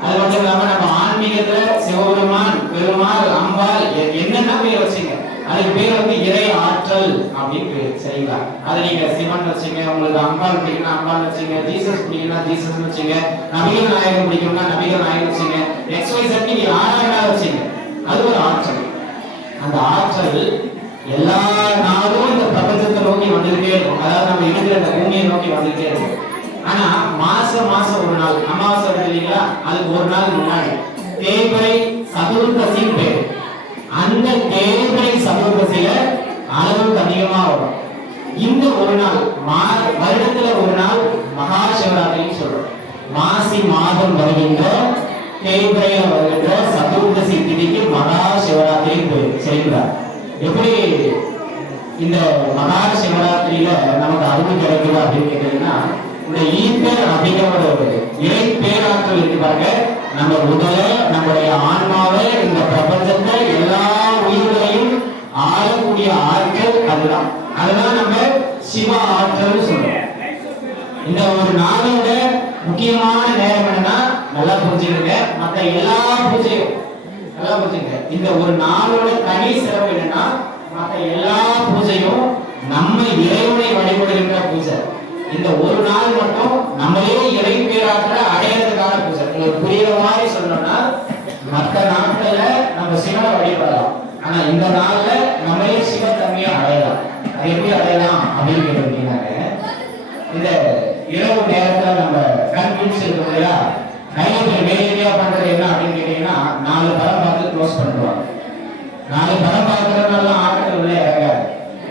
அது மட்டும் இல்லாம நம்ம ஆன்மீகத்துல சிவபெருமான், பெருமாள், அம்பாள் என்னென்ன பேர் வச்சீங்க, அதுக்கு பேர் வந்து இறை ஆற்றல் அப்படின்னு பேர். சரிங்களா? அதை நீங்க சிவன் வச்சீங்க, உங்களுக்கு அம்பாள் பிடிக்கணும் அம்பாள் வச்சீங்க, ஜீசஸ் பிடிக்கணும்னா ஜீசஸ் வச்சீங்க, நபிகள் நாயகம் பிடிக்கணும்னா நபிகள் நாயகம் வச்சீங்க, XYZ நீங்க யாராக வச்சீங்க, அது ஒரு ஆற்றல். அந்த ஆற்றல் எல்லா நாளும் இந்த பிரபஞ்சத்தை நோக்கி வந்துகிட்டே இருக்கும். அதாவது நம்ம இருக்கிற இந்த பூமியை நோக்கி வந்துகிட்டே இருக்கும். ஆனா மாசம் ஒரு நாள் அமாவாசை வருது இல்லைங்களா, அதுக்கு ஒரு நாள் முன்னாடி தேய்பிறை சதுர்தசின்னு பேர். அந்த தேய்பிறை சதுர்தசியில அளவுக்கு அதிகமா வரும். இந்த ஒரு நாள் வருடத்துல ஒரு நாள் மகா சிவராத்திரின்னு சொல்றோம். மாசி மாதம் வருகின்ற தேய்பிறையில வருகின்ற சதுர்தசி திதிக்கு மகா சிவராத்திரின்னு பேர். சரிங்களா? எப்படி இந்த மகா சிவராத்திரியில நமக்கு அருள் கிடைக்குது அப்படின்னு கேட்டீங்கன்னா, இந்த ஈத்தர் அப்படிங்கிற ஒரு இறை பேராற்றல் இருக்கு பாருங்க, நம்ம உடலை, நம்முடைய ஆன்மாவை இந்த நாளோட முக்கியமான நேரம் என்னன்னா நல்லா புரிஞ்சுக்கங்க. மற்ற எல்லா பூஜையும் நல்லா புரிஞ்சுங்க. இந்த ஒரு நாளோட தனி சிறப்பு என்னன்னா மற்ற எல்லா பூஜையும் நம்ம இறைவனை வழிபடுகின்ற பூஜை. இந்த ஒரு நாள் மட்டும் நம்மளே இறை பேராற்ற அடையிறதுக்கான பூஜை. உங்களுக்கு புரியுற மாதிரி சொல்லணும்னா மற்ற நாட்கள்ல நம்ம சிவனை வழிபடலாம், ஆனா இந்த நாள்ல நம்மளே சிவத்தன்மையை அடையலாம். அது எப்படி அடையலாம் அப்படின்னு கேட்டீங்கன்னாங்க, இந்த இரவு நேரத்துல நம்ம கண் விழிச்சு இருக்கோம் இல்லையா, நிறைய பேர் வேலையா பண்றது என்ன அப்படின்னு கேட்டீங்கன்னா 4 படம் பார்த்து க்ளோஸ் பண்ணுவாங்க. 4 படம் பார்க்கறதுனால ஆட்டத்தில் உள்ள இறங்காது.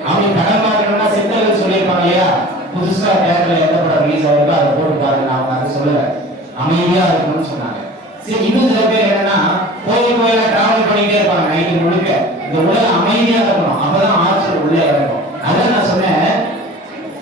அவங்க படம் பார்க்கணும்னா சித்தர்கள் சொல்லியிருப்பாங்க இல்லையா, புதுசா தேட்டர்ல எந்த படம் ரிலீஸ் ஆகுதோ அதை போட்டு பாருங்க. அவங்க அதை சொல்லல, அமைதியா இருக்கணும்னு சொன்னாங்க. சரி, இன்னும் சில பேர் என்னன்னா கோயில டிராவல் பண்ணிட்டே இருப்பாங்க நைட்டு முழுக்க. இந்த உடல் அமைதியா இருக்கணும், அப்பதான் ஆற்றல் உள்ள இறங்கும். அதான் நான் சொன்னேன்,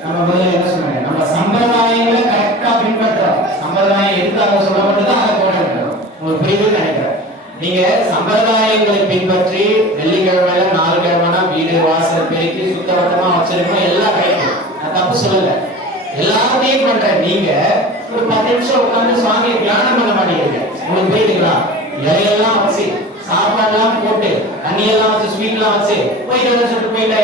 நம்ம முதல்ல என்ன சொன்னாங்க, நம்ம சம்பிரதாயங்களை கரெக்டா பின்பற்றோம். சம்பிரதாயம் எதுக்காக சொல்லப்பட்டதோ அதை போட்டு உங்களுக்கு புரியுதுன்னு நினைக்கிறேன். நீங்க சம்பிரதாயங்களை பின்பற்றி வெள்ளிக்கிழமையில 4 கிழமைனா வீடு வாசல் பெருக்கி சுத்தபத்தமா வச்சிருக்கணும், எல்லாம் கிடைக்கும். நான் தப்பு சொல்லல, எல்லாத்தையும் பண்ற நீங்க ஒரு 10 நிமிஷம் உட்கார்ந்து சுவாமியை தியானம் பண்ண மாட்டேங்கிறீங்க. உங்களுக்கு புரியுதுங்களா? இலையெல்லாம் வச்சு சாப்பாடுலாம் போட்டு தண்ணியெல்லாம் வச்சு ஸ்வீட்லாம் வச்சு போயிட்டு சொல்லிட்டு போயிட்டா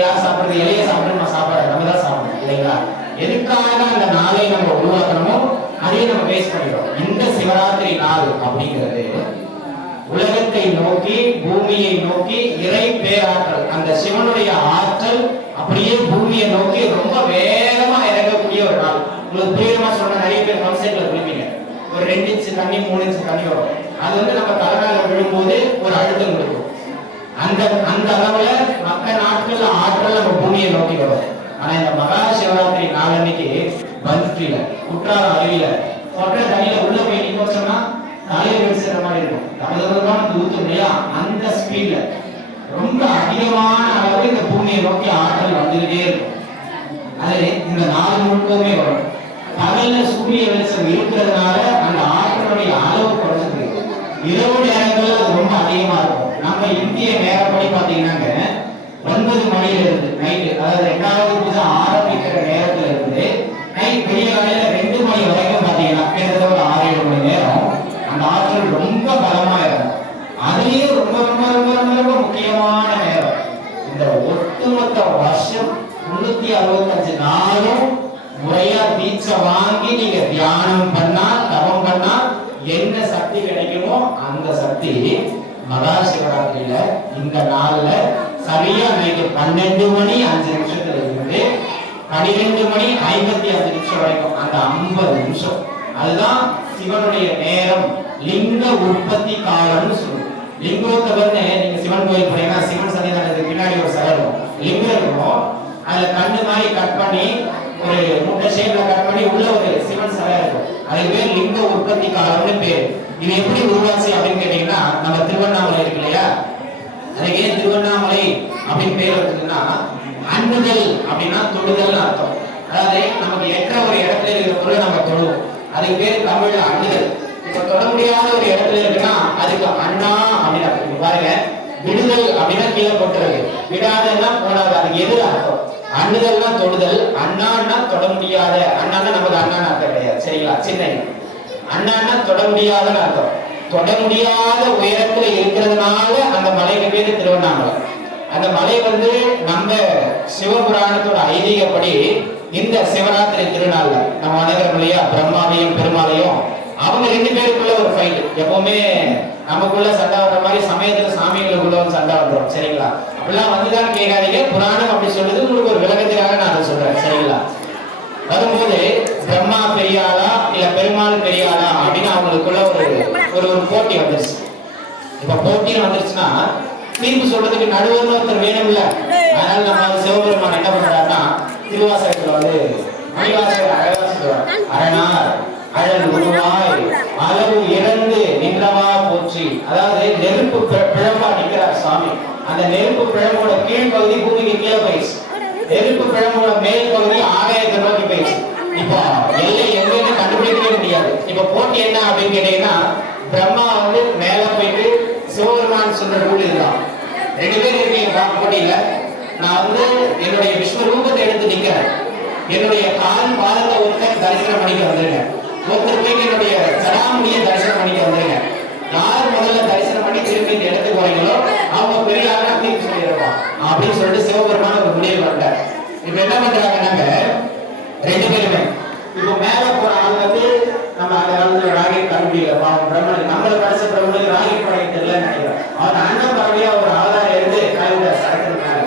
யார் சாப்பிடுறது? இலைய சாப்பிடணும், சாப்பாடு நம்ம தான் சாப்பிடணும் இல்லைங்களா? எதுக்காக அந்த நாளை நம்ம உருவாக்கணுமோ அதையும் நம்ம பேஸ் பண்ணிடுறோம். இந்த சிவராத்திரி நாள் அப்படிங்கிறது உலகத்தை நோக்கி பூமியை நோக்கி இறை பேராற்றல், அந்த சிவனுடைய ஆற்றல் அப்படியே பூமியை நோக்கி ரொம்ப வேகமா இறங்கக்கூடிய ஒரு நாள். உங்களுக்கு புரியுமா சொன்ன, நிறைய பேர் கன்செப்ட்ல குளிப்பீங்க, ஒரு 2 இன்ச்சு தண்ணி 3 இன்ச்சு தண்ணி வரும். அது நம்ம தலைமையில விழும்போது ஒரு அழுத்தம் கொடுக்கும். அந்த அளவுல மற்ற நாட்கள்ல ஆற்றல் நம்ம பூமியை நோக்கி வரும். ஆனா இந்த மகா சிவராத்திரி நாளன்னைக்கு பன்றியில குற்றால அருவியில கொற்ற தண்ணியில உள்ள போய் நிக்க சொன்னா தலையை வெடிச்சுற மாதிரி இருக்கும். தமிழகமான ஊத்தும் இல்லையா, அந்த ஸ்பீட்ல ரொம்ப அதிகமான அளவு இந்த பூமியை நோக்கி ஆற்றல் வந்துகிட்டே இருக்கும். அது இந்த நாள் முழுக்கவுமே வரும். பகல்ல சூரிய வெளிச்சம் இருக்கிறதுனால அந்த ஆற்றலுடைய அளவு குறைஞ்சது. இரவு நேரங்கள்ல அது ரொம்ப அதிகமா இருக்கும். நம்ம இந்திய நேரப்படி பாத்தீங்கன்னாங்க 9 மணில இருந்து நைட்டு, அதாவது 2வது பூஜை ஆரம்பிக்கிற நேரத்துல இருந்து நைட் பெரிய காலையில 2 மணி வரைக்கும் பாத்தீங்கன்னா கிட்டத்தட்ட ஒரு 6-7 மணி நேரம் அந்த ஆற்றல் ரொம்ப பலமா இருக்கும். அதுலயே ரொம்ப ரொம்ப ரொம்ப ரொம்ப ரொம்ப முக்கியமான நேரம் இந்த ஒட்டுமொத்த வருஷம் 365 நாளும் முறையா தீட்சை வாங்கி நீங்க தியானம் பண்ணா தவம் பண்ணா என்ன சக்தி கிடைக்குமோ அந்த சக்தி மகா சிவராத்திரியில இந்த நாள்ல சரியா நைட்டு 12 மணி 5 நிமிஷத்துல இருந்து 12 மணி 55 நிமிஷம் வரைக்கும் அந்த 50 நிமிஷம் அதுதான் சிவனுடைய நேரம். லிங்க உற்பத்தி காலம்னு சொல்லுவோம். லிங்கோத்தவர்னு நீங்க சிவன் கோயில் போனீங்கன்னா சிவன் சன்னிதானத்துக்கு பின்னாடி ஒரு சிலை இருக்கும், லிங்கம் இருக்கும். அதுல கண்ணு மாதிரி கட் பண்ணி ஒரு முட்டை ஷேப்ல கட் பண்ணி உள்ள ஒரு சிவன் சிலை இருக்கும். அதுக்கு பேர் லிங்க உற்பத்தி காலம்னு பேர். இது எப்படி உருவாச்சு அப்படின்னு கேட்டீங்கன்னா, நம்ம திருவண்ணாமலை இருக்கு இல்லையா, அதுக்கு ஏன் திருவண்ணாமலை அப்படின்னு பேர் வச்சதுன்னா, அண்ணுதல் அப்படின்னா தொடுதல்னு அர்த்தம். அதாவது நமக்கு எற்ற ஒரு இடத்துல இருக்கிற பொருளை நம்ம தொடுவோம், அதுக்கு பேர் தமிழ்ல அண்ணுதல். இப்ப தொட முடியாத ஒரு இடத்துல இருக்குன்னா அதுக்கு அண்ணா அப்படின்னு பாருங்க. விடுதல் அப்படின்னா கீழே போட்டுறது, விடாதன்னா போடாது, அதுக்கு எதிர அர்த்தம். அண்ணுதல்னா தொடுதல், அண்ணான்னா தொட முடியாத. அண்ணான்னா நமக்கு அண்ணான்னு அர்த்தம் கிடையாது, சரிங்களா? சின்ன அண்ணான்னா தொட முடியாதன்னு அர்த்தம். தொட முடியாத உயரத்துல இருக்கிறதுனால அந்த மலைக்கு பேரு திருவண்ணாமலை. அந்த மலை நம்ம சிவபுராணத்தோட ஐதீகப்படி இந்த சிவராத்திரி திருநாள்ல நம்ம வணங்குறோம் இல்லையா, பிரம்மாவையும் பெருமாளையும், அவங்க 2 பேருக்குள்ள ஒரு ஃபைட். எப்பவுமே நமக்குள்ள சண்டை வர்ற மாதிரி சமயத்துல சாமிகளுக்குள்ள ஒரு சண்டை வந்துடும், சரிங்களா? அப்படிலாம் வந்துதான் கேட்காதீங்க, புராணம் அப்படி சொல்லுது. உங்களுக்கு ஒரு விளக்கத்துக்காக நான் அதை சொல்றேன், சரிங்களா? வரும்போது பிரம்மா பெரியாளா இல்ல பெருமாள் பெரியாளா அப்படின்னு அவங்களுக்குள்ள ஒரு போட்டி வந்துருச்சு. இப்ப போட்டின்னு வந்துருச்சுன்னா தீர்ப்பு சொல்றதுக்கு நடுவர்னு ஒருத்தர் வேணும்ல. அதனால நம்ம சிவபெருமான் என்ன பண்றாருன்னா, திருவாசகத்துல மணிவாசகர் அழகா சொல்லுவார், அரணார் அழல் உருவாய் அளவு இறந்து நின்றவா போற்றி. அதாவது நெருப்பு பிழம்பா நிற்கிறார் சுவாமி. அந்த நெருப்பு பிழம்போட கீழ் பகுதி பூமிக்கு கீழே போயிடுச்சு, நெருப்பு பிழம்போட மேல் பகுதி ஆகாயத்தை நோக்கி போயிடுச்சு. இப்போ எல்லை எங்கன்னு கண்டுபிடிக்கவே முடியாது. இப்ப போட்டி என்ன அப்படின்னு கேட்டீங்கன்னா, பிரம்மா மேல போயிட்டு சிவபெருமான் சொல்ற ரூல் இதுதான், 2 பேர் இருக்கீங்க போட்டியில, நான் என்னுடைய விஸ்வரூபத்தை எடுத்து நிக்கிறேன், என்னுடைய கால் பாதத்தை ஒருத்தர் தரிசனம் பண்ணிக்க வந்துருங்க, ஒருத்தர் போய் என்னுடைய சடாமுடிய தரிசனம் பண்ணிக்க வந்துருங்க. யார் முதல்ல தரிசனம் பண்ணி திரும்பி இந்த இடத்துக்கு போறீங்களோ அவங்க பெரிய ஆளா தீர்ப்பு சொல்லிடுவான் அப்படின்னு சொல்லிட்டு சிவபெருமான ஒரு முடிவு பண்ணிட்டார். இப்ப என்ன பண்றாங்கன்னாங்க ரெண்டு பேருமே இப்போ மேல போற ஆள் வந்து நம்ம அந்த காலத்துல ராகேட் கண்டுபிடிக்கல, பிரம்மன் நம்மள கடைசி பிரம்மனுக்கு ராகேட் படைக்க தெரியலன்னு நினைக்கிறேன். அவன் அண்ணன் பறவையா ஒரு அவதாரம் எடுத்து கைவிட சரக்குறாங்க.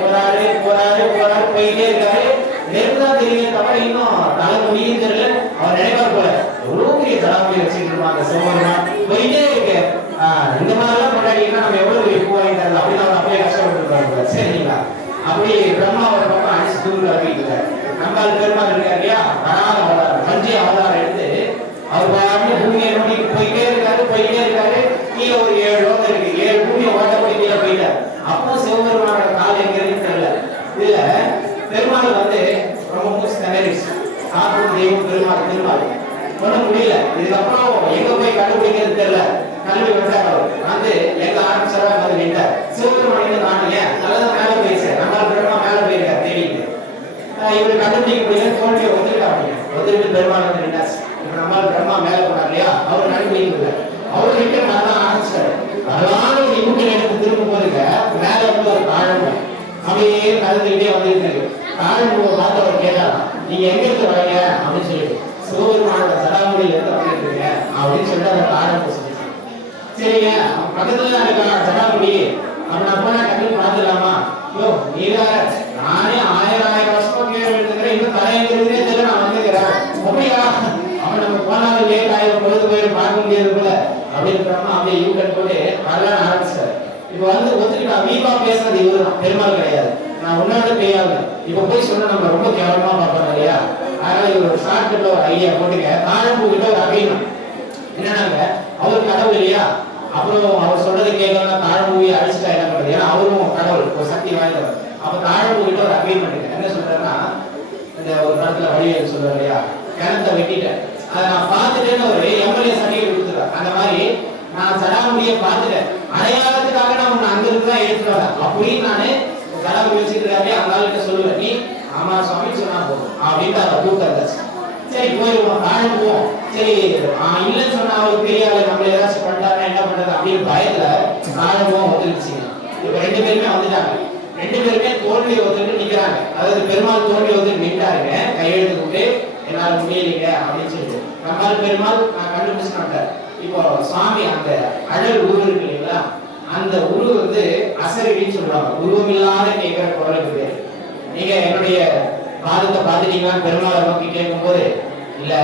போறாரு போறாரு போறாரு போயிட்டே இருக்காரு. நேர்ந்தா தெரியும் தவிர இன்னும் தலை முடியும் தெரியல. அவர் நினைப்பார் போல எவ்வளவு பெரிய தலைமுறை வச்சுட்டு இருப்பாங்க சிவபெருமான் போயிட்டே இருக்கு. இந்த மாதிரிலாம் கொண்டாடினா நம்ம எவ்வளவு பெரிய பூ வாங்கி தரலாம் அப்படின்னு அவர் அப்படியே கஷ்டப்பட்டு இருப்பாங்க. சரிங்களா? அப்படி பிரம்மா ஒரு பக்கம் அடிச்சு தூண்டு அறிவிக்கிறார். நம்மால் பெருமாள் இருக்காரு இல்லையா, வராத அவதாரம் வஞ்சி அவதாரம் எடுத்து அவர் பாட்டு பூமியை நோக்கி போயிட்டே இருக்காரு. கீழே ஒரு 7 லோகம் இருக்கு, 7 பூமியை ஓட்டப்படி கீழே போயிட்டார். அப்போ சிவபெருமானோட கால் எங்க இருக்குன்னு தெரியல. இதுல பெருமாள் வந்து ரொம்ப மூச்சு திணறிடுச்சு. காக்கும் தெய்வம் பெருமாள் ஒண்ணும் முடியல. இதுக்கப்புறம் எங்க போய் கண்டுபிடிக்கிறது தெரியல. கல்வி விட்டார் வந்து எங்க ஆரம்பிச்சாரா வந்து நின்றார். சிவபெருமான் காணுங்க நல்லதான் மேல போயிடுச்சு. நம்மளால் பெருமா மேல போயிருக்காரு தேடிட்டு. இவரு கண்டுபிடிக்க முடியல, தோல்வியை ஒத்துக்கிட்டு பெருமாள் வந்து நின்றாச்சு. இப்ப நம்மளால் பிரம்மா மேல போனார் இல்லையா, அவர் கண்டுபிடிக்க முடியல. அவர்கிட்ட நான் தான் ஆரம்பிச்சாரு. அதனால ஒரு இமுக்கில் எடுத்து திரும்ப போதுங்க மேல இருந்து ஒரு தாழம்பு அப்படியே கலந்துக்கிட்டே வந்துருக்கு. தாழம்பு பார்த்து அவர் கேட்டாரா, நீங்க எங்க இருந்து வரீங்க அப்படின்னு சொல்லிட்டு, சிவபெருமானோட சடாமுடியில இருந்து வந்துருக்கீங்க அப்படின்னு சொல்லிட்டு அந்த தாழம்பு சொல்லிட்டு, சரிங்க பக்கத்துல இருக்கா சடாமுடி அவன் அப்பா டக்குன்னு பார்த்துலாமா? யோ நீங்க நானே 1000 வருஷமா கேள்வி எடுத்துக்கிறேன், இன்னும் தலையங்கிறதுனே தெரியல, நான் வந்துக்கிறேன். அப்படியா? அவன் நம்ம போனாலும் லேட் ஆயிரம் பொழுது போயிட்டு பார்க்க முடியாது போல அப்படின்றமா அப்படியே யூகன் போட்டு வரலான்னு ஆரம்பிச்சார். இப்ப வந்து ஒத்துக்கிட்டா வீப்பா பேசுறது இவரு தான், பெருமாள் கிடையாது. நான் உன்னால பெய்யாது இப்ப போய் சொன்னா நம்ம ரொம்ப கேவலமா பார்ப்போம் இல்லையா. அதனால இவர் ஒரு ஷார்ட்கட்ல ஒரு ஐடியா போட்டுக்க. தாழம்பு கிட்ட ஒரு அகைனம் என்னன்னாங்க, அவர் கடவுள் இல்லையா, அப்புறம் அவர் சொல்றது கேட்கலாம் தாழம்பூவியை அழிச்சுட்டா என்ன பண்றது, ஏன்னா அவரும் கடவுள் ஒரு சக்தி வாய்ந்தவர். அப்ப தாழம்பூ கிட்ட ஒரு அகைன்மெண்ட் என்ன சொல்றாருன்னா, இந்த ஒரு படத்துல வழியை சொல்றாரு இல்லையா, கிணத்தை வெட்டிட்டேன் அதை நான் பார்த்துட்டேன்னு ஒரு எம்எல்ஏ சர்டிஃபிகேட் கொடுத்துருவேன். அந்த மாதிரி நான் சடாமுடியை பார்த்துட்டேன், அடையாளத்துக்காக நான் உன்னை அங்க இருக்குதான் எடுத்துட்டு வரேன் அப்படின்னு நானு சடாமுடி வச்சுக்கிறாரு. அந்த சொல்லுவேன், நீ ஆமா சுவாமி சொன்னா போதும் அப்படின்ட்டு அதை கூப்பிட்டாச்சு. சரி போயிருவோம் தாழம்புவோம். சரி இல்லைன்னு சொன்னா அவருக்கு பெரியாளு நம்மள ஏதாச்சும் பண்ணிட்டாருன்னா என்ன பண்றது அப்படின்னு பயத்துல தாழம்புவோம் வந்துருச்சு. இப்ப 2 பேருமே வந்துட்டாங்க. 2 பேருமே தோல்வியை ஒத்துட்டு நிக்கிறாங்க. அதாவது பெருமாள் தோல்வியை ஒத்துட்டு நின்றாருங்க, கையெழுத்து விட்டு என்னால முடியலைங்க அப்படின்னு சொல்லிட்டு. நம்மால் பெருமாள் கண்டுபிடிச்சு மாட்டார். இப்போ சுவாமி அந்த அழல் உருவம் இருக்கு இல்லைங்களா, அந்த உருவ வந்து அசரடின்னு சொல்லுவாங்க. உருவம் இல்லாத கேட்கிற குரலுக்கு பேர். நீங்க என்னுடைய பாதத்தை பார்த்துட்டீங்கன்னா பெருமாளை நோக்கி கேட்கும் போது, இல்ல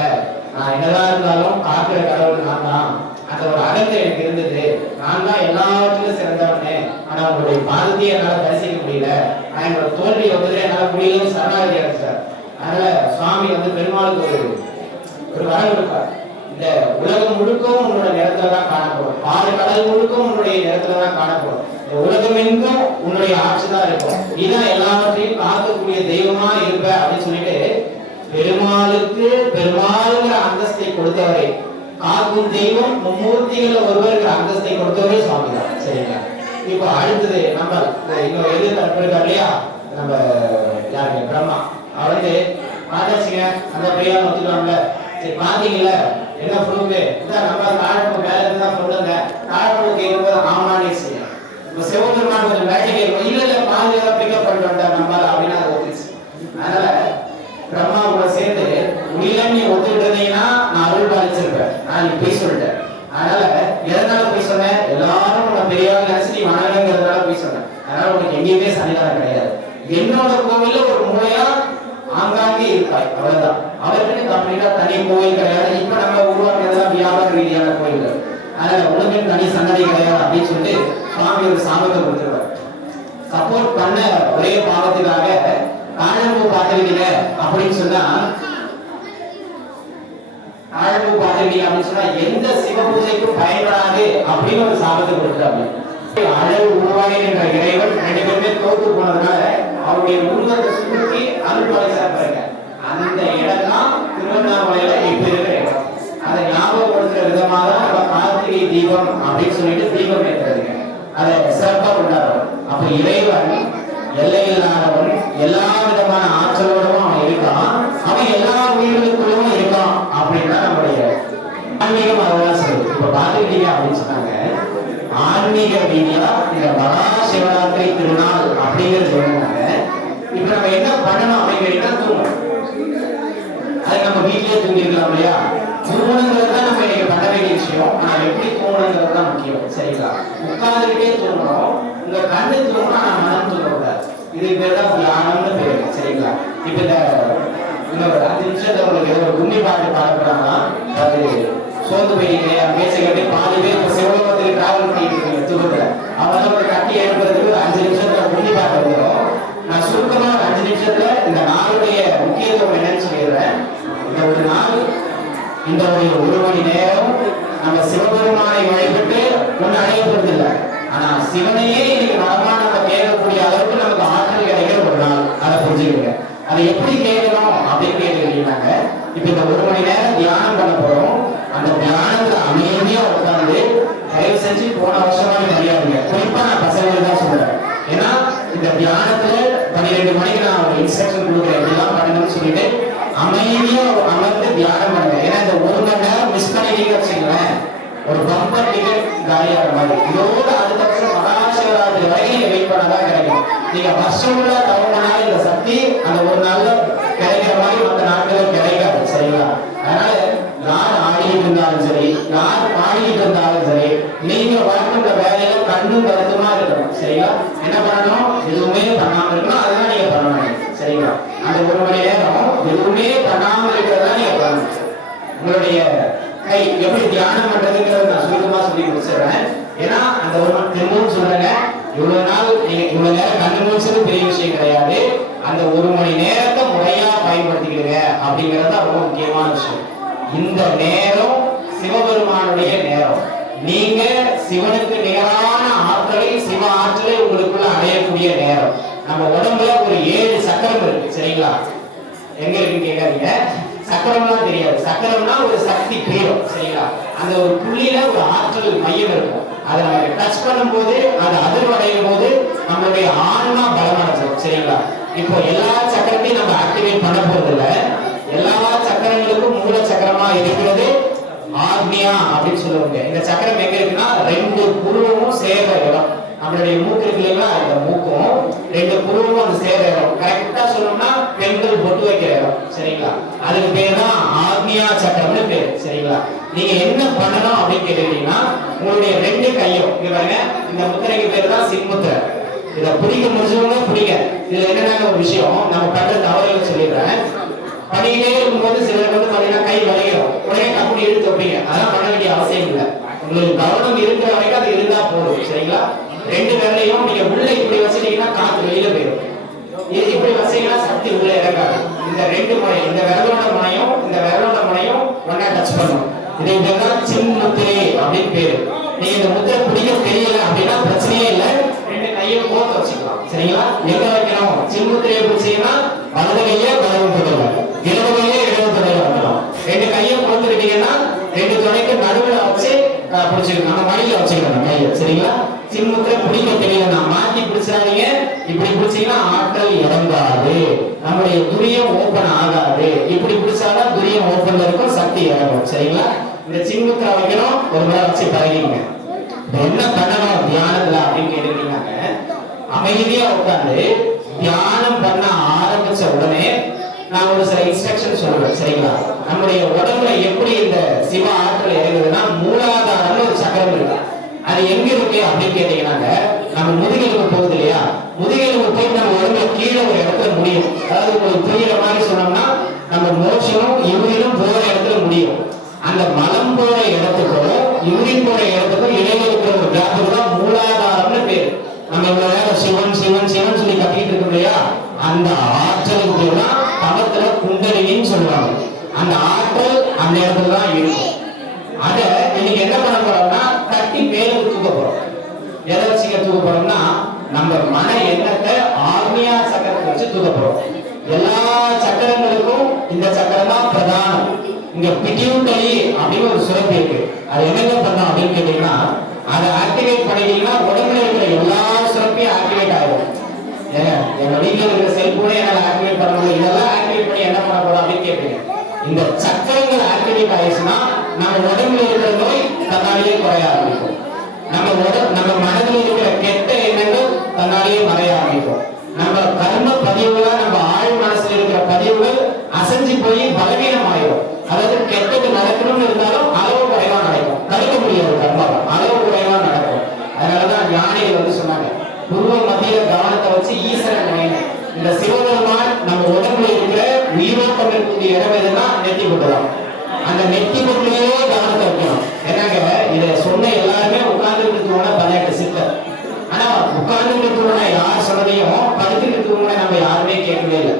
நான் என்னதான் இருந்தாலும் பார்க்கிற கடவுள் நான் தான், அந்த ஒரு அகத்தை எனக்கு இருந்தது, நான் தான் எல்லாவற்றிலும் சிறந்தவனே, ஆனா உங்களுடைய பாதத்தையே என்னால தரிசிக்க முடியல, நான் என்னோட தோல்வியை வந்து என்னால முடியலன்னு சரணாகதி அடைச்சார். அதனால சுவாமி வந்து பெருமாளுக்கு ஒரு வரம் கொடுப்பார். இந்த உலகம் முழுக்கவும் உன்னோட நிறத்துல தான் காணப்படும், 6 கடல் முழுக்கவும் உன்னுடைய நிறத்துல தான் காணப்படும், இந்த உலகம் எங்கும் உன்னுடைய ஆட்சி தான் இருக்கும், நீதான் எல்லாவற்றையும் காக்கக்கூடிய தெய்வமா இருப்ப அப்படின்னு சொல்லிட்டு பெருமாளுக்கு பெருமாளுங்கிற அந்தஸ்தை கொடுத்தவரை, காக்கும் தெய்வம் மும்மூர்த்திகள ஒருவருக்கு அந்தஸ்தை கொடுத்தவரே சுவாமி தான். சரிங்களா? இப்போ அடுத்தது நம்ம இன்னும் எது தரப்பிருக்கா இல்லையா, நம்ம யாருங்க பிரம்மா, அவர் வந்து பார்த்தாச்சுங்க அந்த பிரியா ஒத்துக்கலாம்ல. சரி பாத்தீங்கல்ல என்ன ப்ரூஃப், இதான் நம்ம தாழ்ப்பு மேல இருந்தா சொல்லுங்க. தாழ்ப்பு கேட்கும்போது ஆமானே செய்ய. இப்போ சிவபெருமான் கொஞ்சம் வேட்டை கேட்கும், இல்ல பாதி ஏதாவது பிக்கப் பண்ணிட்டு வந்தார் நம்மளால அப்படின்னு அதை ஒத்துச்சு. அதனால பிரம்மாவோட சேர்ந்து இல்ல நீ ஒத்துக்கிட்டீங்கன்னா நான் அருள் பாலிச்சிருப்பேன், நான் நீ போய் சொல்லிட்டேன். அதனால எதனால போய் சொன்னேன், எல்லாரும் உன்னை பெரியார் நினைச்சு நீ வணங்குங்கிறதுனால போய் சொன்னேன். அதனால உனக்கு எங்கேயுமே சன்னிதானம் கிடையாது, என்னோட கோவில்ல ஒரு மூலையா ஆங்காங்கே இருப்பாய், அவ்வளவுதான். அவருக்கு கம்ப்ளீட்டா தனி கோவில் கிடையாது. இப்ப நம்ம உருவாக்குறதெல்லாம் வியாபார ரீதியான கோயில்கள், அதனால உலகின் தனி சன்னதி கிடையாது அப்படின்னு சொல்லிட்டு சுவாமி ஒரு சாபத்தை கொடுத்துருவார். சப்போர்ட் பண்ண ஒரே பாவத்துக்காக தாழம்பூ பார்த்துக்கிட்டீங்க அப்படின்னு சொன்னா, தாழம்பூ பார்த்துக்கிட்டீங்க அப்படின்னு சொன்னா எந்த சிவ பூஜைக்கும் பயன்படாது அப்படின்னு ஒரு சாபத்தை கொடுத்துட்டாங்க. அழகு உருவாகி என்ற இறைவன் 2 பேருமே தோற்று போனதுனால அவருடைய உருவத்தை சுற்றி அருள் பாலிச்சாங்க. அந்த இடம் தான் திருவண்ணாமலையில இப்ப இருக்கிற இடம். அதை ஞாபகப்படுத்துற விதமாக நம்ம கார்த்திகை தீபம் அப்படின்னு சொல்லிட்டு தீபம் ஏற்றுறதுங்க, அதை சிறப்பா கொண்டாடுறோம். அப்ப இறைவன் எல்லையில்லாதவன், எல்லா விதமான ஆற்றலோடும் அவன் இருக்கான், அவன் எல்லா உயிர்களுக்குள்ளும் இருக்கான் அப்படின்னா நம்முடைய ஆன்மீகம் அதெல்லாம் சொல்லுது. இப்ப பாத்துக்கிட்டீங்க அப்படின்னு சொன்னாங்க, ஆன்மீக ரீதியா இந்த மகா சிவராத்திரி திருநாள் அப்படிங்கிறது என்னன்னாங்க, இப்ப நம்ம என்ன பண்ணணும் அப்படிங்கிறீங்கன்னா தூங்கணும். அது நம்ம வீட்லயே தூங்கிருக்கலாம் இல்லையா? தூங்கணுங்கிறது தான் நம்ம இன்னைக்கு பண்ண வேண்டிய விஷயம். ஆனா எப்படி தூங்கணுங்கிறது தான் முக்கியம். சரிங்களா? உட்கார்ந்துகிட்டே தூங்கணும். உங்க கண்ணு தூங்கணும், ஆனா மனம் தூங்கக்கூடாது. இதுக்கு பேர் தான் தியானம்னு பேரு. சரிங்களா? இப்ப இந்த ஒரு 5 நிமிஷத்துல உங்களுக்கு ஏதோ ஒரு கும்மி பாட்டு பாடப்படுறாங்கன்னா, அது சோர்ந்து போயிட்டீங்க, பேசிக்கிட்டே பாதி பேர் இப்போ சிவலோகத்துக்கு டிராவல் பண்ணிட்டு இருக்கீங்க தூக்கத்துல, அவங்க ஒரு கட்டி எழுப்புறதுக்கு ஒரு 5 நிமிஷத்துல கும்மி பாட்டு வந்துடும். நான் சுருக்கமா ஒரு 5 நிமிஷத்துல இந்த நாளுடைய முக்கியத்துவம் என்னன்னு சொல்லிடுறேன். இந்த ஒரு நாள், இந்த ஒரு மணி நேரம் நம்ம சிவபெருமானை வழிபட்டு ஒன்று அடைய போறது இல்லை. ஆனா சிவனையே இன்னைக்கு மரமா நம்ம கேட்கக்கூடிய அளவுக்கு நமக்கு ஆற்றல் கிடைக்கிற ஒரு நாள். அதை புரிஞ்சுக்கோங்க. அதை எப்படி கேட்கணும் அப்படின்னு கேட்டுக்கிட்டீங்கன்னாங்க, இப்ப இந்த ஒரு மணி நேரம் தியானம் பண்ண போறோம். அந்த தியானத்துல அமைதியா உட்கார்ந்து, தயவு செஞ்சு போன வருஷமா தெரியாதுங்க, குறிப்பா நான் பசங்களுக்கு தான் சொல்றேன். ஏன்னா இந்த தியானத்துல 12 மணிக்கு நான் ஒரு இன்ஸ்ட்ரக்ஷன் கொடுக்குறேன், இப்படிலாம் பண்ணணும்னு சொல்லிட்டு அமைதியா அமர்ந்து தியானம் பண்ணுங்க. ஏன்னா இந்த ஒரு மணி நேரம் மிஸ் பண்ணிட்டீங்க வச்சுங்களேன், ஒரு பம்பர் டிக்கெட் காலியாகிற மாதிரி. இதோட அடுத்த வருஷம் மகாசிவராத்திரி வரை நீங்க வெயிட் பண்ணதான் கிடைக்கும். நீங்க வருஷம் உள்ள தவறுனால இந்த சக்தி அந்த ஒரு நாள்ல கிடைக்கிற மாதிரி மற்ற நாட்களும் கிடைக்காது. சரிங்களா? அதனால யார் ஆடிக்கிட்டு இருந்தாலும் சரி, யார் பாடிக்கிட்டு இருந்தாலும் சரி, நீங்க வாழ்க்கையோட வேலையில கண்ணும் கருத்துமா இருக்கணும். சரிங்களா? என்ன பண்ணணும்? எதுவுமே பண்ணாம இருக்கணும். அதுதான் நீங்க பண்ணணும். சரிங்களா? அந்த ஒரு மணி நேரம் எதுவுமே பண்ணாம இருக்கிறதா நீங்க பண்ணணும். உங்களுடைய கை எப்படி தியானம் பண்றதுங்கிறத நான் சுருக்கமா சொல்லி முடிச்சிடுறேன். ஏன்னா அந்த ஒரு திரும்பவும் சொல்றேங்க, இவ்வளவு நாள் நீங்க இவ்வளவு நேரம் கண்ணு முடிச்சது பெரிய விஷயம் கிடையாது. அந்த ஒரு மணி நேரத்தை முறையா பயன்படுத்திக்கிடுங்க அப்படிங்கிறது ரொம்ப முக்கியமான விஷயம். இந்த நேரம் சிவபெருமானுடைய நேரம். நீங்க சிவனுக்கு நிகரான ஆற்றலை, சிவ ஆற்றலை உங்களுக்குள்ள அடையக்கூடிய நேரம். நம்ம உடம்புல ஒரு 7 சக்கரம் இருக்கு. சரிங்களா? எங்க இருக்குன்னு கேட்காதீங்க. சக்கரம்லாம் தெரியாது. சக்கரம்னா ஒரு சக்தி பீடம். சரிங்களா? அந்த ஒரு புள்ளியில ஒரு ஆற்றல் மையம் இருக்கும். அதை நம்ம டச் பண்ணும் போது, அது அதிர்வடையும் போது நம்மளுடைய ஆன்மா பலமடைஞ்சிடும். சரிங்களா? இப்போ எல்லா சக்கரத்தையும் நம்ம ஆக்டிவேட் பண்ண போறது இல்லை. எல்லா சக்கரங்களுக்கும் மூல சக்கரமா இருக்கிறது ஆக்னியா அப்படின்னு சொல்லுவாங்க. இந்த சக்கரம் எங்க இருக்குன்னா 2 புருவமும் சேர்ற இடம். நம்மளுடைய மூக்கு இருக்கு இல்லைங்களா, இந்த மூக்கும் 2 புருவமும் அந்த சேர்ற இடம். கரெக்டா சொல்லணும்னா பெண்கள் பொட்டு வைக்கிற இடம். சரிங்களா? அதுக்கு பேர் தான் ஆக்னியா சக்கரம்னு பேர். சரிங்களா? நீங்க என்ன பண்ணணும் அப்படின்னு கேட்டீங்கன்னா, உங்களுடைய 2 கையும் இங்க பாருங்க, இந்த முத்திரைக்கு பேர் தான் சின்முத்திரை. இதை பிடிக்க முடிஞ்சவங்க பிடிக்க. இதுல என்னென்ன ஒரு விஷயம் நம்ம பண்ற தவறுகள் சொல்லிடுறேன். பண்ணிக்கிட்டே இருக்கும்போது சிலருக்கு வந்து பாத்தீங்கன்னா கை வளைகிறோம், உடனே கம்பெனி இழுத்து வைப்பீங்க. அதெல்லாம் பண்ண வேண்டிய அவசியம் இல்லை. உங்களுக்கு கவனம் இருக்கிற வரைக்கும் அது இருந்தா போதும். சரிங்களா? 2 விரலையும் நீங்க உள்ள இப்படி வச்சுட்டீங்கன்னா காத்து வெளியில போயிடும். இப்படி வச்சீங்கன்னா சக்தி உள்ள இறங்காது. இந்த 2 முனை, இந்த விரலோட முனையும் இந்த விரலோட முனையும் ஒன்னா டச் பண்ணும். இது இதுதான் சின்முத்திரை அப்படின்னு பேரு. நீங்க இந்த முத்திரை பிடிக்க தெரியல அப்படின்னா பிரச்சனையே இல்லை, 2 கையும் கோர்த்து வச்சுக்கலாம். சரிங்களா? எங்க வைக்கணும்? சின்முத்திரையை பிடிச்சீங்கன்னா வலது கையே வலது தொடரும், இடது கையே இடது தொடரும் வைக்கலாம். 2 கையும் கோர்த்துக்கிட்டீங்கன்னா 2 துணைக்கு நடுவில் வச்சு பிடிச்சிக்கணும். நம்ம மடியில வச்சுக்கணும் கையை. சரிங்களா? சின்முத்திரை பிடிக்க தெரியல, மாத்தி பிடிச்சாதீங்க. இப்படி பிடிச்சீங்கன்னா ஆற்றல் இறங்காது, நம்முடைய துரியம் ஓபன் ஆகாது. இப்படி பிடிச்சாதான் துரியம் ஓபன்ல இருக்கும், சக்தி இறங்கும். சரிங்களா? இந்த சின்முத்திரை வைக்கணும், ஒரு முறை வச்சு பழகிங்க. என்ன பண்ணணும் தியானத்துல அப்படின்னு கேட்டுக்கிட்டீங்க, அமைதியா உட்காந்து தியானம் பண்ண ஆரம்பிச்ச உடனே நான் ஒரு சில இன்ஸ்ட்ரக்ஷன் சொல்லுவேன். சரிங்களா? நம்முடைய உடம்புல எப்படி இந்த சிவ ஆற்றல் இறங்குதுன்னா, மூலாதாரம்னு ஒரு சக்கரம் இருக்கு. அது எங்க இருக்கு அப்படின்னு கேட்டீங்கன்னாங்க, நம்ம முதுகெலும்பு போகுது இல்லையா, முதுகெலும்பு போய் நம்ம உடம்புல கீழே ஒரு இடத்துல முடியும். அதாவது உங்களுக்கு புரியுற மாதிரி சொன்னோம்னா, நம்ம மோஷனும் யூரினும் போற இடத்துல முடியும். அந்த மலம் போற இடத்துக்கும் யூரின் போற இடத்துக்கும் இடையில இருக்கிற ஒரு கேப்புக்கு தான் மூலாதாரம்னு பேரு. நம்ம இவ்வளவு நேரம் சிவன் சிவன் சிவன் சொல்லி கட்டிட்டு இருக்கோம் இல்லையா, அந்த ஆற்றலுக்கு பேர் தான் தவத்துல குண்டலினின்னு சொல்லுவாங்க. அந்த ஆற்றல் அந்த இடத்துல தான் இருக்கும். அத இன்னைக்கு என்ன பண்ண போறோம்னா, தட்டி மேல தூக்க போறோம். எதை வச்சுக்க தூக்க போறோம்னா, நம்ம மன எண்ணத்தை ஆக்னியா சக்கரத்தை வச்சு தூக்க போறோம். எல்லா சக்கரங்களுக்கும் இந்த சக்கரம் தான் பிரதானம். இங்க பிட்யூட்டரி அப்படின்னு ஒரு சுரப்பி இருக்கு. அது என்னங்க பண்ணோம் அப்படின்னு கேட்டீங்கன்னா, அதை ஆக்டிவேட் பண்ணிட்டீங்கன்னா உடம்புல இருக்கிற எல்லா சுரப்பியும் ஆக்டிவேட் ஆகும். எங்க வீட்டுல இருக்கிற செல்போனே என்னால ஆக்டிவேட் பண்ண முடியும், இதெல்லாம் ஆக்டிவேட் பண்ணி என்ன பண்ண போறோம் அப்படின்னு கேட்பீங்க. இந்த சக்கரங்கள் ஆக்டிவேட் ஆயிடுச்சுன்னா நம்ம உடம்புல இருக்கிற நோய் தன்னாலேயே குறைய ஆரம்பிக்கும். நம்ம மனதில் இருக்கிற கெட்ட எண்ணங்கள் தன்னாலேயே மறைய ஆரம்பிக்கும். நம்ம கர்ம பதிவுகளா நம்ம ஆழ் மனசுல இருக்கிற பதிவுகள் அசைஞ்சு போய் பலவீனம் ஆயிடும். அதாவது கெட்டது நடக்கணும்னு இருந்தாலும் அளவு குறைவா நடக்கும். தடுக்க முடியாது கர்மாவை, அளவு குறைவா நடக்கும். அதனாலதான் ஞானிகள் சொன்னாங்க, பூர்வ மத்தியில கவனத்தை வச்சு ஈஸ்வரன் நினைக்கணும். இந்த சிவபெருமான் நம்ம உடம்புல இருக்கிற உயிரோட்டம் இருக்கக்கூடிய இடம் எதுனா நெத்தி கொண்டுதான். அந்த நெத்தி கொண்டுலயே கவனத்தை வைக்கணும். என்னங்க இதை சொன்ன எல்லாருமே உட்கார்ந்து தூங்கின 18 சித்தர். ஆனா உட்கார்ந்து தூங்கின யார் சொன்னதையும் படுத்துட்டு தூங்கின நம்ம யாருமே கேட்கவே இல்லை.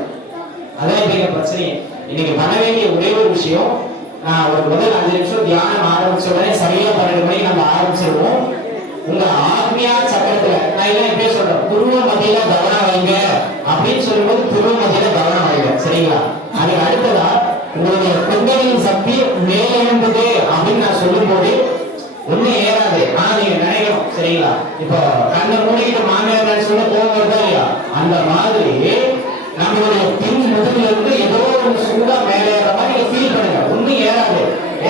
அதான் இப்ப பிரச்சனை. இன்னைக்கு பண்ண வேண்டிய ஒரே ஒரு விஷயம், நான் ஒரு முதல் 5 நிமிஷம் தியானம் ஆரம்பிச்ச உடனே சரியா 12 மணிக்கு நம்ம ஆரம்பிச்சிருவோம். உங்க ஆத்மியா சக்கரத்துல நான் எல்லாம் இப்படியே சொல்றேன், பூர்வ மத்தியில கவனம் வைங்க அப்படின்னு சொல்லும்போது பூர்வ மத்தியில கவனம் வைங்க, சரிங்களா? அதுக்கு அடுத்ததா உங்களுடைய குண்டலின் சக்தி மேலே எழுந்தது அப்படின்னு நான் சொல்லும் போது ஒண்ணும் ஏறாது. ஆனா நீங்க நினைக்கணும், சரிங்களா? இப்போ கண்ணை மூடிக்கிட்டு மாமியார் சொல்ல கோபம் வருதா இல்லையா? அந்த மாதிரி நம்மளுடைய பின் முதுகுல இருந்து ஏதோ ஒரு சூடா மேலே ஏற மாதிரி நீங்க ஃபீல் பண்ணுங்க. ஒண்ணும் ஏறாது,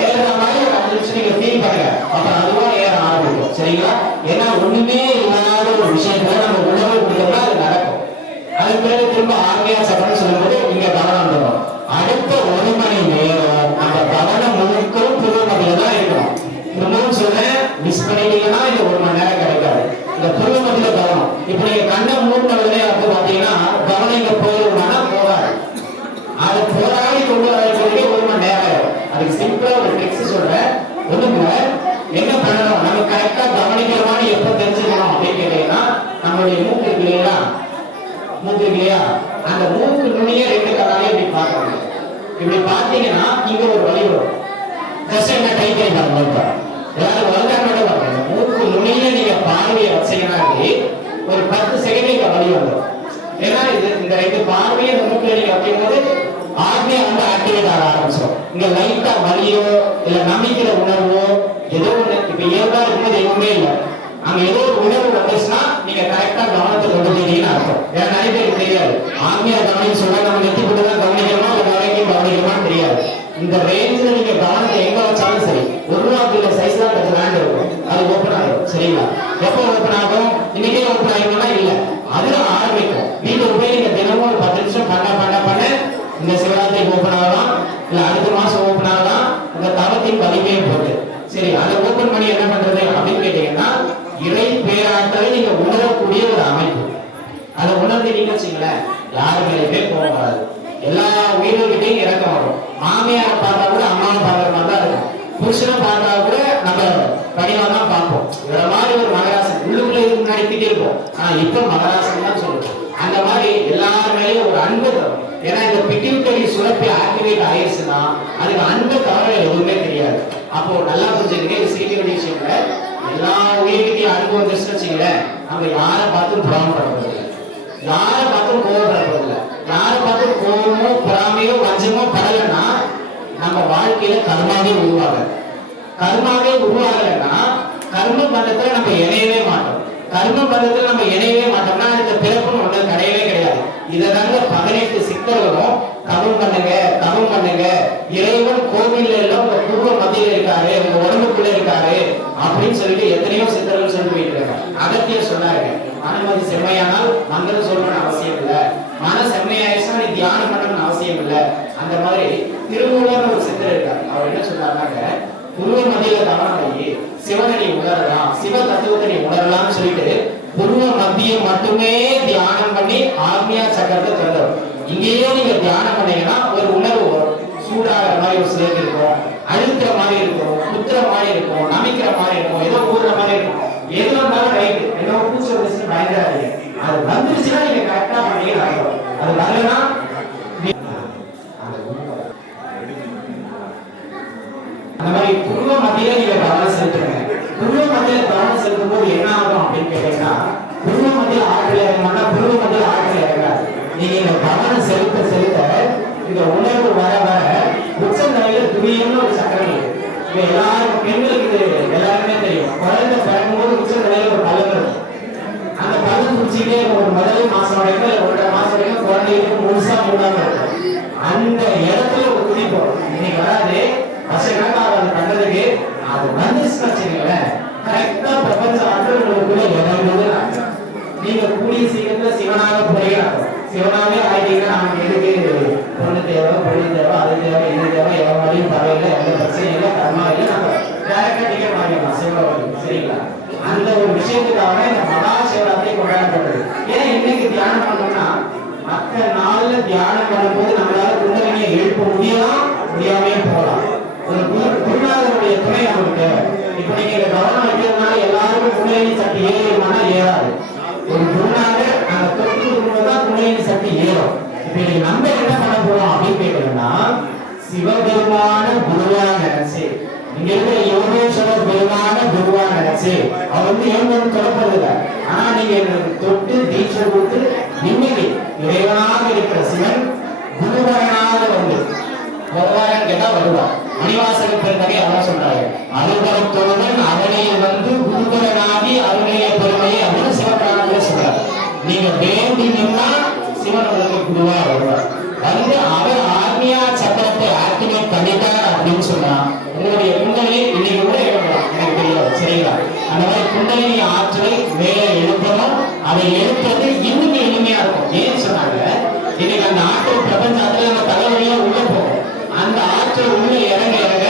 ஏறுற மாதிரி ஒரு 5 நிமிஷம் நீங்க ஃபீல் பண்ணுங்க. அப்புறம் அதுவா ஏற ஆரம்பிக்கும், சரிங்களா? ஏன்னா ஒண்ணுமே இல்லாத ஒரு விஷயத்துல நம்ம உணவு கொடுத்தோம்னா அது நடக்கும். அதுக்கு பிறகு திரும்ப ஆர்மியா சக்கரம் சொல்லும்போது இங்க கவனம் வந்துடும். அடுத்த 1 மணி நேரம் நம்ம கவனம் முழுக்கவும் பூர்வமதியில தான் இருக்கணும். திரும்பவும் சொல்றேன், மிஸ் பண்ணிட்டீங்கன்னா இந்த 1 மணி நேரம் கிடைக்காது. இந்த பூர்வமதியில கவனம். இப்ப நீங்க கண்ணை மூடின உடனே வந்து பாத்தீங்கன்னா கவனம் இங்க போயிருமானா போகாது. அது போராடி கொண்டு வரதுக்கு 1 மணி நேரம் ஆகும். அதுக்கு சிம்பிளா ஒரு ட்ரிக்ஸ் சொல்றேன். ஒண்ணுங்க என்ன பண்ணணும், நம்ம கரெக்டா கவனிக்கிறோமான்னு எப்ப தெரிஞ்சுக்கணும் அப்படின்னு கேட்டீங்கன்னா, நம்மளுடைய மூக்கு இருக்கு இல்லையா, மூக்கு இருக்கு இல்லையா, அந்த மூக்கு நுனிய 2 கண்ணாலே இப்படி பார்க்கணும். இப்படி பார்த்தீங்கன்னா இங்க ஒரு வழி வரும். ஜஸ்ட் என்ன டைப் பண்ணி பாருங்க. எல்லாரும் வளர்ந்தாங்க பாருங்க. மூக்கு நுனியில நீங்க பார்வையை வச்சீங்கன்னா ஒரு 10 செகண்ட் இங்க வழி வந்துடும். ஏன்னா இது இந்த 2 பார்வையை இந்த மூக்குல நீங்க வைக்கும் போது ஆத்மியா வந்து ஆக்டிவேட் ஆக ஆரம்பிச்சிடும். இங்க லைட்டா வலியோ இல்ல நம்பிக்கிற உணர்வோ ஏதோ ஒண்ணு இப்ப இயல்பா இருக்கும்போது எதுவுமே இல்லை. அங்க ஏதோ ஒரு உணர்வு வந்துச்சுன்னா நீங்க கரெக்டா கவனத்தை கொண்டு போயிட்டீங்கன்னு அர்த்தம். ஏன்னா நிறைய பேருக்கு தெரியாது. ஆத்மியா கவனிக்க சொல்ல நம்ம நெத்தி போட்டு தான் கவனிக்கணுமா இல்ல வேலைக்கும் கவனிக்கணுமான்னு தெரியாது. இந்த ரேஞ்சில நீங்க கவனத்தை எங்க வச்சாலும் சரி, 1 ரூபாய்க்குள்ள சைஸ் தான் அந்த லேண்ட் இருக்கும், அது ஓப்பன் ஆகும், சரிங்களா? எப்போ ஓப்பன் ஆகும்? இன்னைக்கே ஓப்பன் ஆகிடும்னா இல்ல, அதுல ஆரம்பிக்கும். வீட்டுக்கு போய் நீங்க தினமும் ஒரு 10 நிமிஷம் பண்ண இந்த சிவராத்திரிக்கு ஓப்பன் ஆகலாம், இல்ல அடுத்த மாசம் ஓப்பன் ஆகலாம். இந்த தவத்தின் வலிமையை போட்டு சரி அதை ஓப்பன் பண்ணி என்ன பண்றது அப்படின்னு கேட்டீங்கன்னா, இறை பேராற்றலை நீங்க உணரக்கூடிய ஒரு அமைப்பு. அதை உணர்ந்தீங்கன்னு வச்சுங்களேன், யாரு மேலேயுமே கோபம் வராது. எல்லா உயிர்கள்கிட்டையும் இறக்க வரும். மாமியாரை பார்த்தா கூட அம்மாவை பார்க்குற மாதிரி தான் இருக்கும். புருஷனை பார்த்தா கூட நம்ம பணிவா தான் பார்ப்போம். இவர மாதிரி ஒரு மகராசன் உள்ளுக்குள்ள இதுக்கு முன்னாடி திட்டிருப்போம், ஆனா இப்ப மகராசன் தான் சொல்லுவோம். அந்த மாதிரி எல்லார் மேலேயும் ஒரு அன்பு தரும். ஏன்னா இந்த பிட்யூட்டரி சுரப்பி ஆக்டிவேட் ஆயிடுச்சுன்னா அதுக்கு அன்பு தவிர எதுவுமே தெரியாது. அப்போ நல்லா புரிஞ்சுக்கிட்டே இது சிரிக்க வேண்டிய விஷயம் இல்லை. எல்லா உயிர்கிட்டையும் அன்பு வந்துச்சுன்னு வச்சுங்களேன், நம்ம யாரை பார்த்தும் புறாமப்படுறது இல்லை, யாரை பார்த்தும் கோபப்படுறது இல்லை. யாரை பார்த்தும் கோபமோ பொறாமையோ வஞ்சமோ படலைன்னா நம்ம வாழ்க்கையில கர்மாவே உருவாகல. கர்மாவே உருவாகலைன்னா கர்ம பந்தத்துல நம்ம இணையவே மாட்டோம். கர்ம பந்தத்துல நம்ம இணையவே மாட்டோம்னா அடுத்த பிறப்புன்னு ஒண்ணு கிடையவே கிடையாது. இதனால 18 சித்தர்களும் தவம் பண்ணுங்க, இறைவன் கோவில்ல எல்லாம் உங்க பூர்வ மத்தியில இருக்காரு, உங்க உடம்புக்குள்ள இருக்காரு அப்படின்னு சொல்லிட்டு எத்தனையோ சித்தர்கள் சொல்லிட்டு போயிட்டு இருக்காங்க. அகத்தியர் சொன்னாரு, அனுமதி செம்மையானால் மந்திரம் சொல்லணும்னு அவசியம் இல்லை, மன செம்மையாயிடுச்சுன்னா நீ தியானம் பண்ணணும்னு அவசியம் இல்லை. அந்த மாதிரி திருமூலர் ஒரு சித்தர் இருக்காரு. அவர் என்ன சொன்னாருனாக்க, பூர்வ மத்தியில கவனம் வை, சிவனை உணரலாம், சிவ தத்துவத்தை நீ உணரலாம்னு சொல்லிட்டு பூர்வ மத்தியை மட்டுமே தியானம் பண்ணி ஆத்மியா சக்கரத்தை தந்தவர். இங்கேயோ நீங்க தியானம் பண்ணீங்கன்னா ஒரு உணர்வு வரும். சூடாகிற மாதிரி ஒரு சிலைக்கு இருக்கும், அழுத்துற மாதிரி இருக்கும், குத்துற மாதிரி இருக்கும், நமிக்கிற மாதிரி இருக்கும், ஏதோ ஊறுற மாதிரி இருக்கும். எது வந்தாலும் ரைட், ஏதோ பூச்சி வந்துச்சுன்னு பயந்துடாதீங்க. அது வந்துருச்சுன்னா நீங்க கரெக்டா பண்ணீங்க. அது வரலன்னா அந்த மாதிரி பூர்வ மத்தியில நீங்க கவனம் செலுத்துங்க. பூர்வ மத்தியில கவனம் செலுத்தும் போது என்ன ஆகும் அப்படின்னு கேட்டீங்கன்னா, பூர்வ மத்தியில ஆற்றல் இறங்கினா பூர்வ மத்தியில ஆற்றல் இறங்காது. நீங்க இந்த கவனம் செலுத்த இந்த உணர்வு வர உச்ச நிலையில துரியம்னு ஒரு சக்கரம் இருக்கு. இங்க எல்லாரும் பெண்களுக்கு இது எல்லாருமே தெரியும். குழந்தை பிறக்கும்போது உச்ச நிலையில ஒரு பலன் இருக்கும். அந்த பலன் உச்ச குடிச்சிட்டே இருக்கும். ஒரு முதல் மாசம் வரைக்கும் இல்லை 1.5 மாசம் வரைக்கும் குழந்தைகளுக்கு முழுசா மூடாம இருக்கும். அந்த இடத்துல ஒரு குடிப்போம் இன்னைக்கு வராது, வருஷக்கணக்காக அது பண்ணதுக்கு அது வந்துச்சுன்னு வச்சுக்கீங்களேன், கரெக்டா பிரபஞ்ச ஆற்றல் உங்களுக்குள்ள இறங்குது. நீங்க கூடிய சீக்கிரத்துல சிவனாக போறீங்க, சிவனாவே ஆயிட்டீங்கன்னா நமக்கு எதுக்கு பொண்ணு தேவை, பொண்ணு தேவை, அது தேவை, இது தேவை, எவ்வளவு தவையில எந்த பிரச்சனையும் இல்லை, கர்மா இல்லை, நம்ம டேரக்டா டிக்கெட் வாங்கிடலாம் சிவராத்திரி. சரிங்களா? அந்த ஒரு விஷயத்துக்காக இந்த மகா சிவராத்திரி கொண்டாடப்படுது. ஏன் இன்னைக்கு தியானம் பண்ணோம்னா, மற்ற நாள்ல தியானம் பண்ணும்போது நம்மளால குண்டலினியை எழுப்ப முடியலாம், முடியாமே போகலாம். ஒரு குருநாதனுடைய துணை நமக்கு தேவை. இப்ப நீங்க கவனம் வைக்கிறதுனால எல்லாருக்கும் குண்டலினி சக்தி ஏறுமானா ஏறாது. ஒரு குருநாதர் அந்த தொட்டு தான் குண்டலினி சக்தி ஏறும். இப்ப நீங்க நம்ம என்ன பண்ண போறோம் அப்படின்னு கேட்டீங்கன்னா, சிவபெருமான குருவா நினைச்சு, இங்க இருக்கிற யோகேஸ்வர பெருமான குருவா நினைச்சு அவர் வந்து ஏன் தொடர்பதில்லை. ஆனா நீங்க தொட்டு தீட்சை கொடுத்து இன்னைக்கு இறைவனாக இருக்கிற சிவன் குருவனாக வந்து வருவாரன்னு கேட்டா வருவார். மணிவாசக பெருந்தகை அதான் சொல்றாரு, அருபரத்தோடன் அவனையில் வந்து குருவனாகி அருணைய பெருமையை அப்படின்னு சிவபிராணத்திலே சொல்றாரு. நீங்க வேண்டினா சிவன் உங்களுக்கு குருவா வருவார். வந்து அவர் ஆத்மியா சக்கரத்தை ஆக்டிவேட் பண்ணிட்டார் அப்படின்னு சொன்னா உங்களுடைய குண்டலினி இன்னைக்கு கூட எழுப்பலாம். எனக்கு தெரியாது, சரிங்களா? அந்த மாதிரி குண்டலினி ஆற்றலை மேலே எழுப்பணும். அதை எழுப்புறது இன்னும் எளிமையா இருக்கும். ஏன்னு சொன்னாங்க, இன்னைக்கு அந்த ஆற்றல் பிரபஞ்ச ஆற்றல் நம்ம தலைவலியா உள்ள போகும். அந்த ஆற்றல் உள்ள இறங்க இறங்க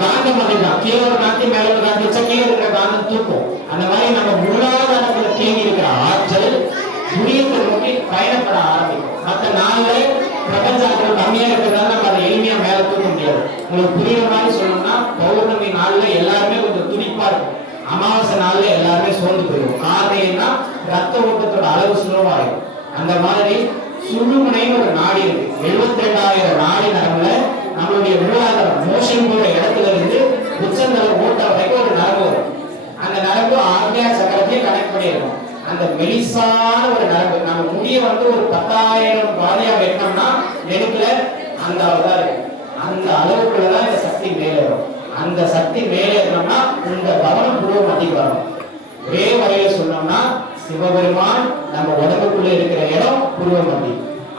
காந்தம் அப்படிதான் கீழே ஒரு காந்தி மேல ஒரு காந்தி வச்சா கீழே இருக்கிற காந்தம் தூக்கும். அந்த மாதிரி நம்ம மூலாதாரத்துல தேங்கி இருக்கிற ஆற்றல் துரியத்தை நோக்கி பயணப்பட ஆரம்பிக்கும். மற்ற நாள்ல பிரபஞ்ச ஆற்றல் கம்மியா இருக்கிறதால நம்ம அதை எளிமையா மேல தூக்க முடியாது. உங்களுக்கு புரியுற மாதிரி சொல்லணும்னா, பௌர்ணமி நாள்ல எல்லாருமே கொஞ்சம் துடிப்பா இருக்கும், அமாவாசை நாள்ல எல்லாருமே சோர்ந்து போயிடும். காரணம்னா ரத்த ஓட்டத்தோட அளவு ஸ்லோவா இருக்கும். அந்த மாதிரி சுழுமுனைன்னு ஒரு நாடி இருக்கு. 72,000 நாடி நரம்புல நம்மளுடைய மூலாதாரம் மோஷன் போற இடத்துல இருந்து உச்சந்தல ஓட்ட வரைக்கும் ஒரு நரம்பு வரும். அந்த நரம்பு ஆக்ஞா சக்கரத்தையும் கனெக்ட் பண்ணியிருக்கும். அந்த மெலிசான ஒரு நரம்பு நம்ம முடிய வந்து ஒரு 10,000 பாதியா வெட்டோம்னா நெருப்புல அந்த அளவுதான் இருக்கு. அந்த அளவுக்குள்ளதான் இந்த சக்தி மேலே வரும். அந்த சக்தி மேலே இருக்கணும்னா இந்த கவனம் புருவ மத்திக்கு வரும். ஒரே வரையில சொன்னோம்னா சிவபெருமான் நம்ம உடம்புக்குள்ள இருக்கிற இடம் புருவ மத்தி.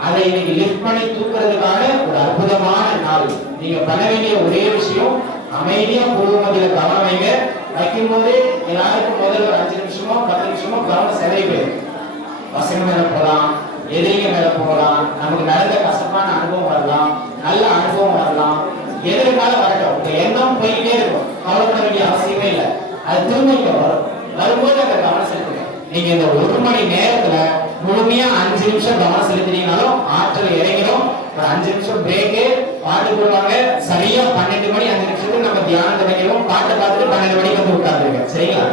அதை இன்னைக்கு லிஃப்ட் பண்ணி தூக்குறதுக்கான ஒரு அற்புதமான நாள். நீங்க பண்ண வேண்டிய ஒரே விஷயம், அமைதியா புருவ மத்தியில கவனம் வைங்க. வைக்கும் போது எல்லாருக்கும் முதல்ல ஒரு 5 நிமிஷமோ 10 நிமிஷமோ கவனம் செலவு போயிடும். பசங்க மேல போகலாம், எதிரிங்க மேல போகலாம், நமக்கு நடந்த கசப்பான அனுபவம் வரலாம், நல்ல அனுபவம் வரலாம், எது இருந்தாலும் வரட்டும். உங்க எண்ணம் போயிட்டே இருக்கும், கவலைப்பட வேண்டிய அவசியமே இல்லை. அது திரும்ப இங்க வரும். வரும்போது அந்த கவனம் செலுத்துங்க. நீங்க இந்த 1 மணி நேரத்துல முழுமையா 5 நிமிஷம் கவனம் செலுத்தினீங்கனாலும் ஆற்றல் இறங்கிடும். ஒரு 5 நிமிஷம் பிரேக்கு பாட்டு போடுவாங்க. சரியா 12 மணி 5 நிமிஷத்துக்கு நம்ம தியானம் தொடங்கிடுவோம். பாட்டை பார்த்துட்டு 12 மணிக்கு வந்து உட்காந்துருங்க. சரிங்களா?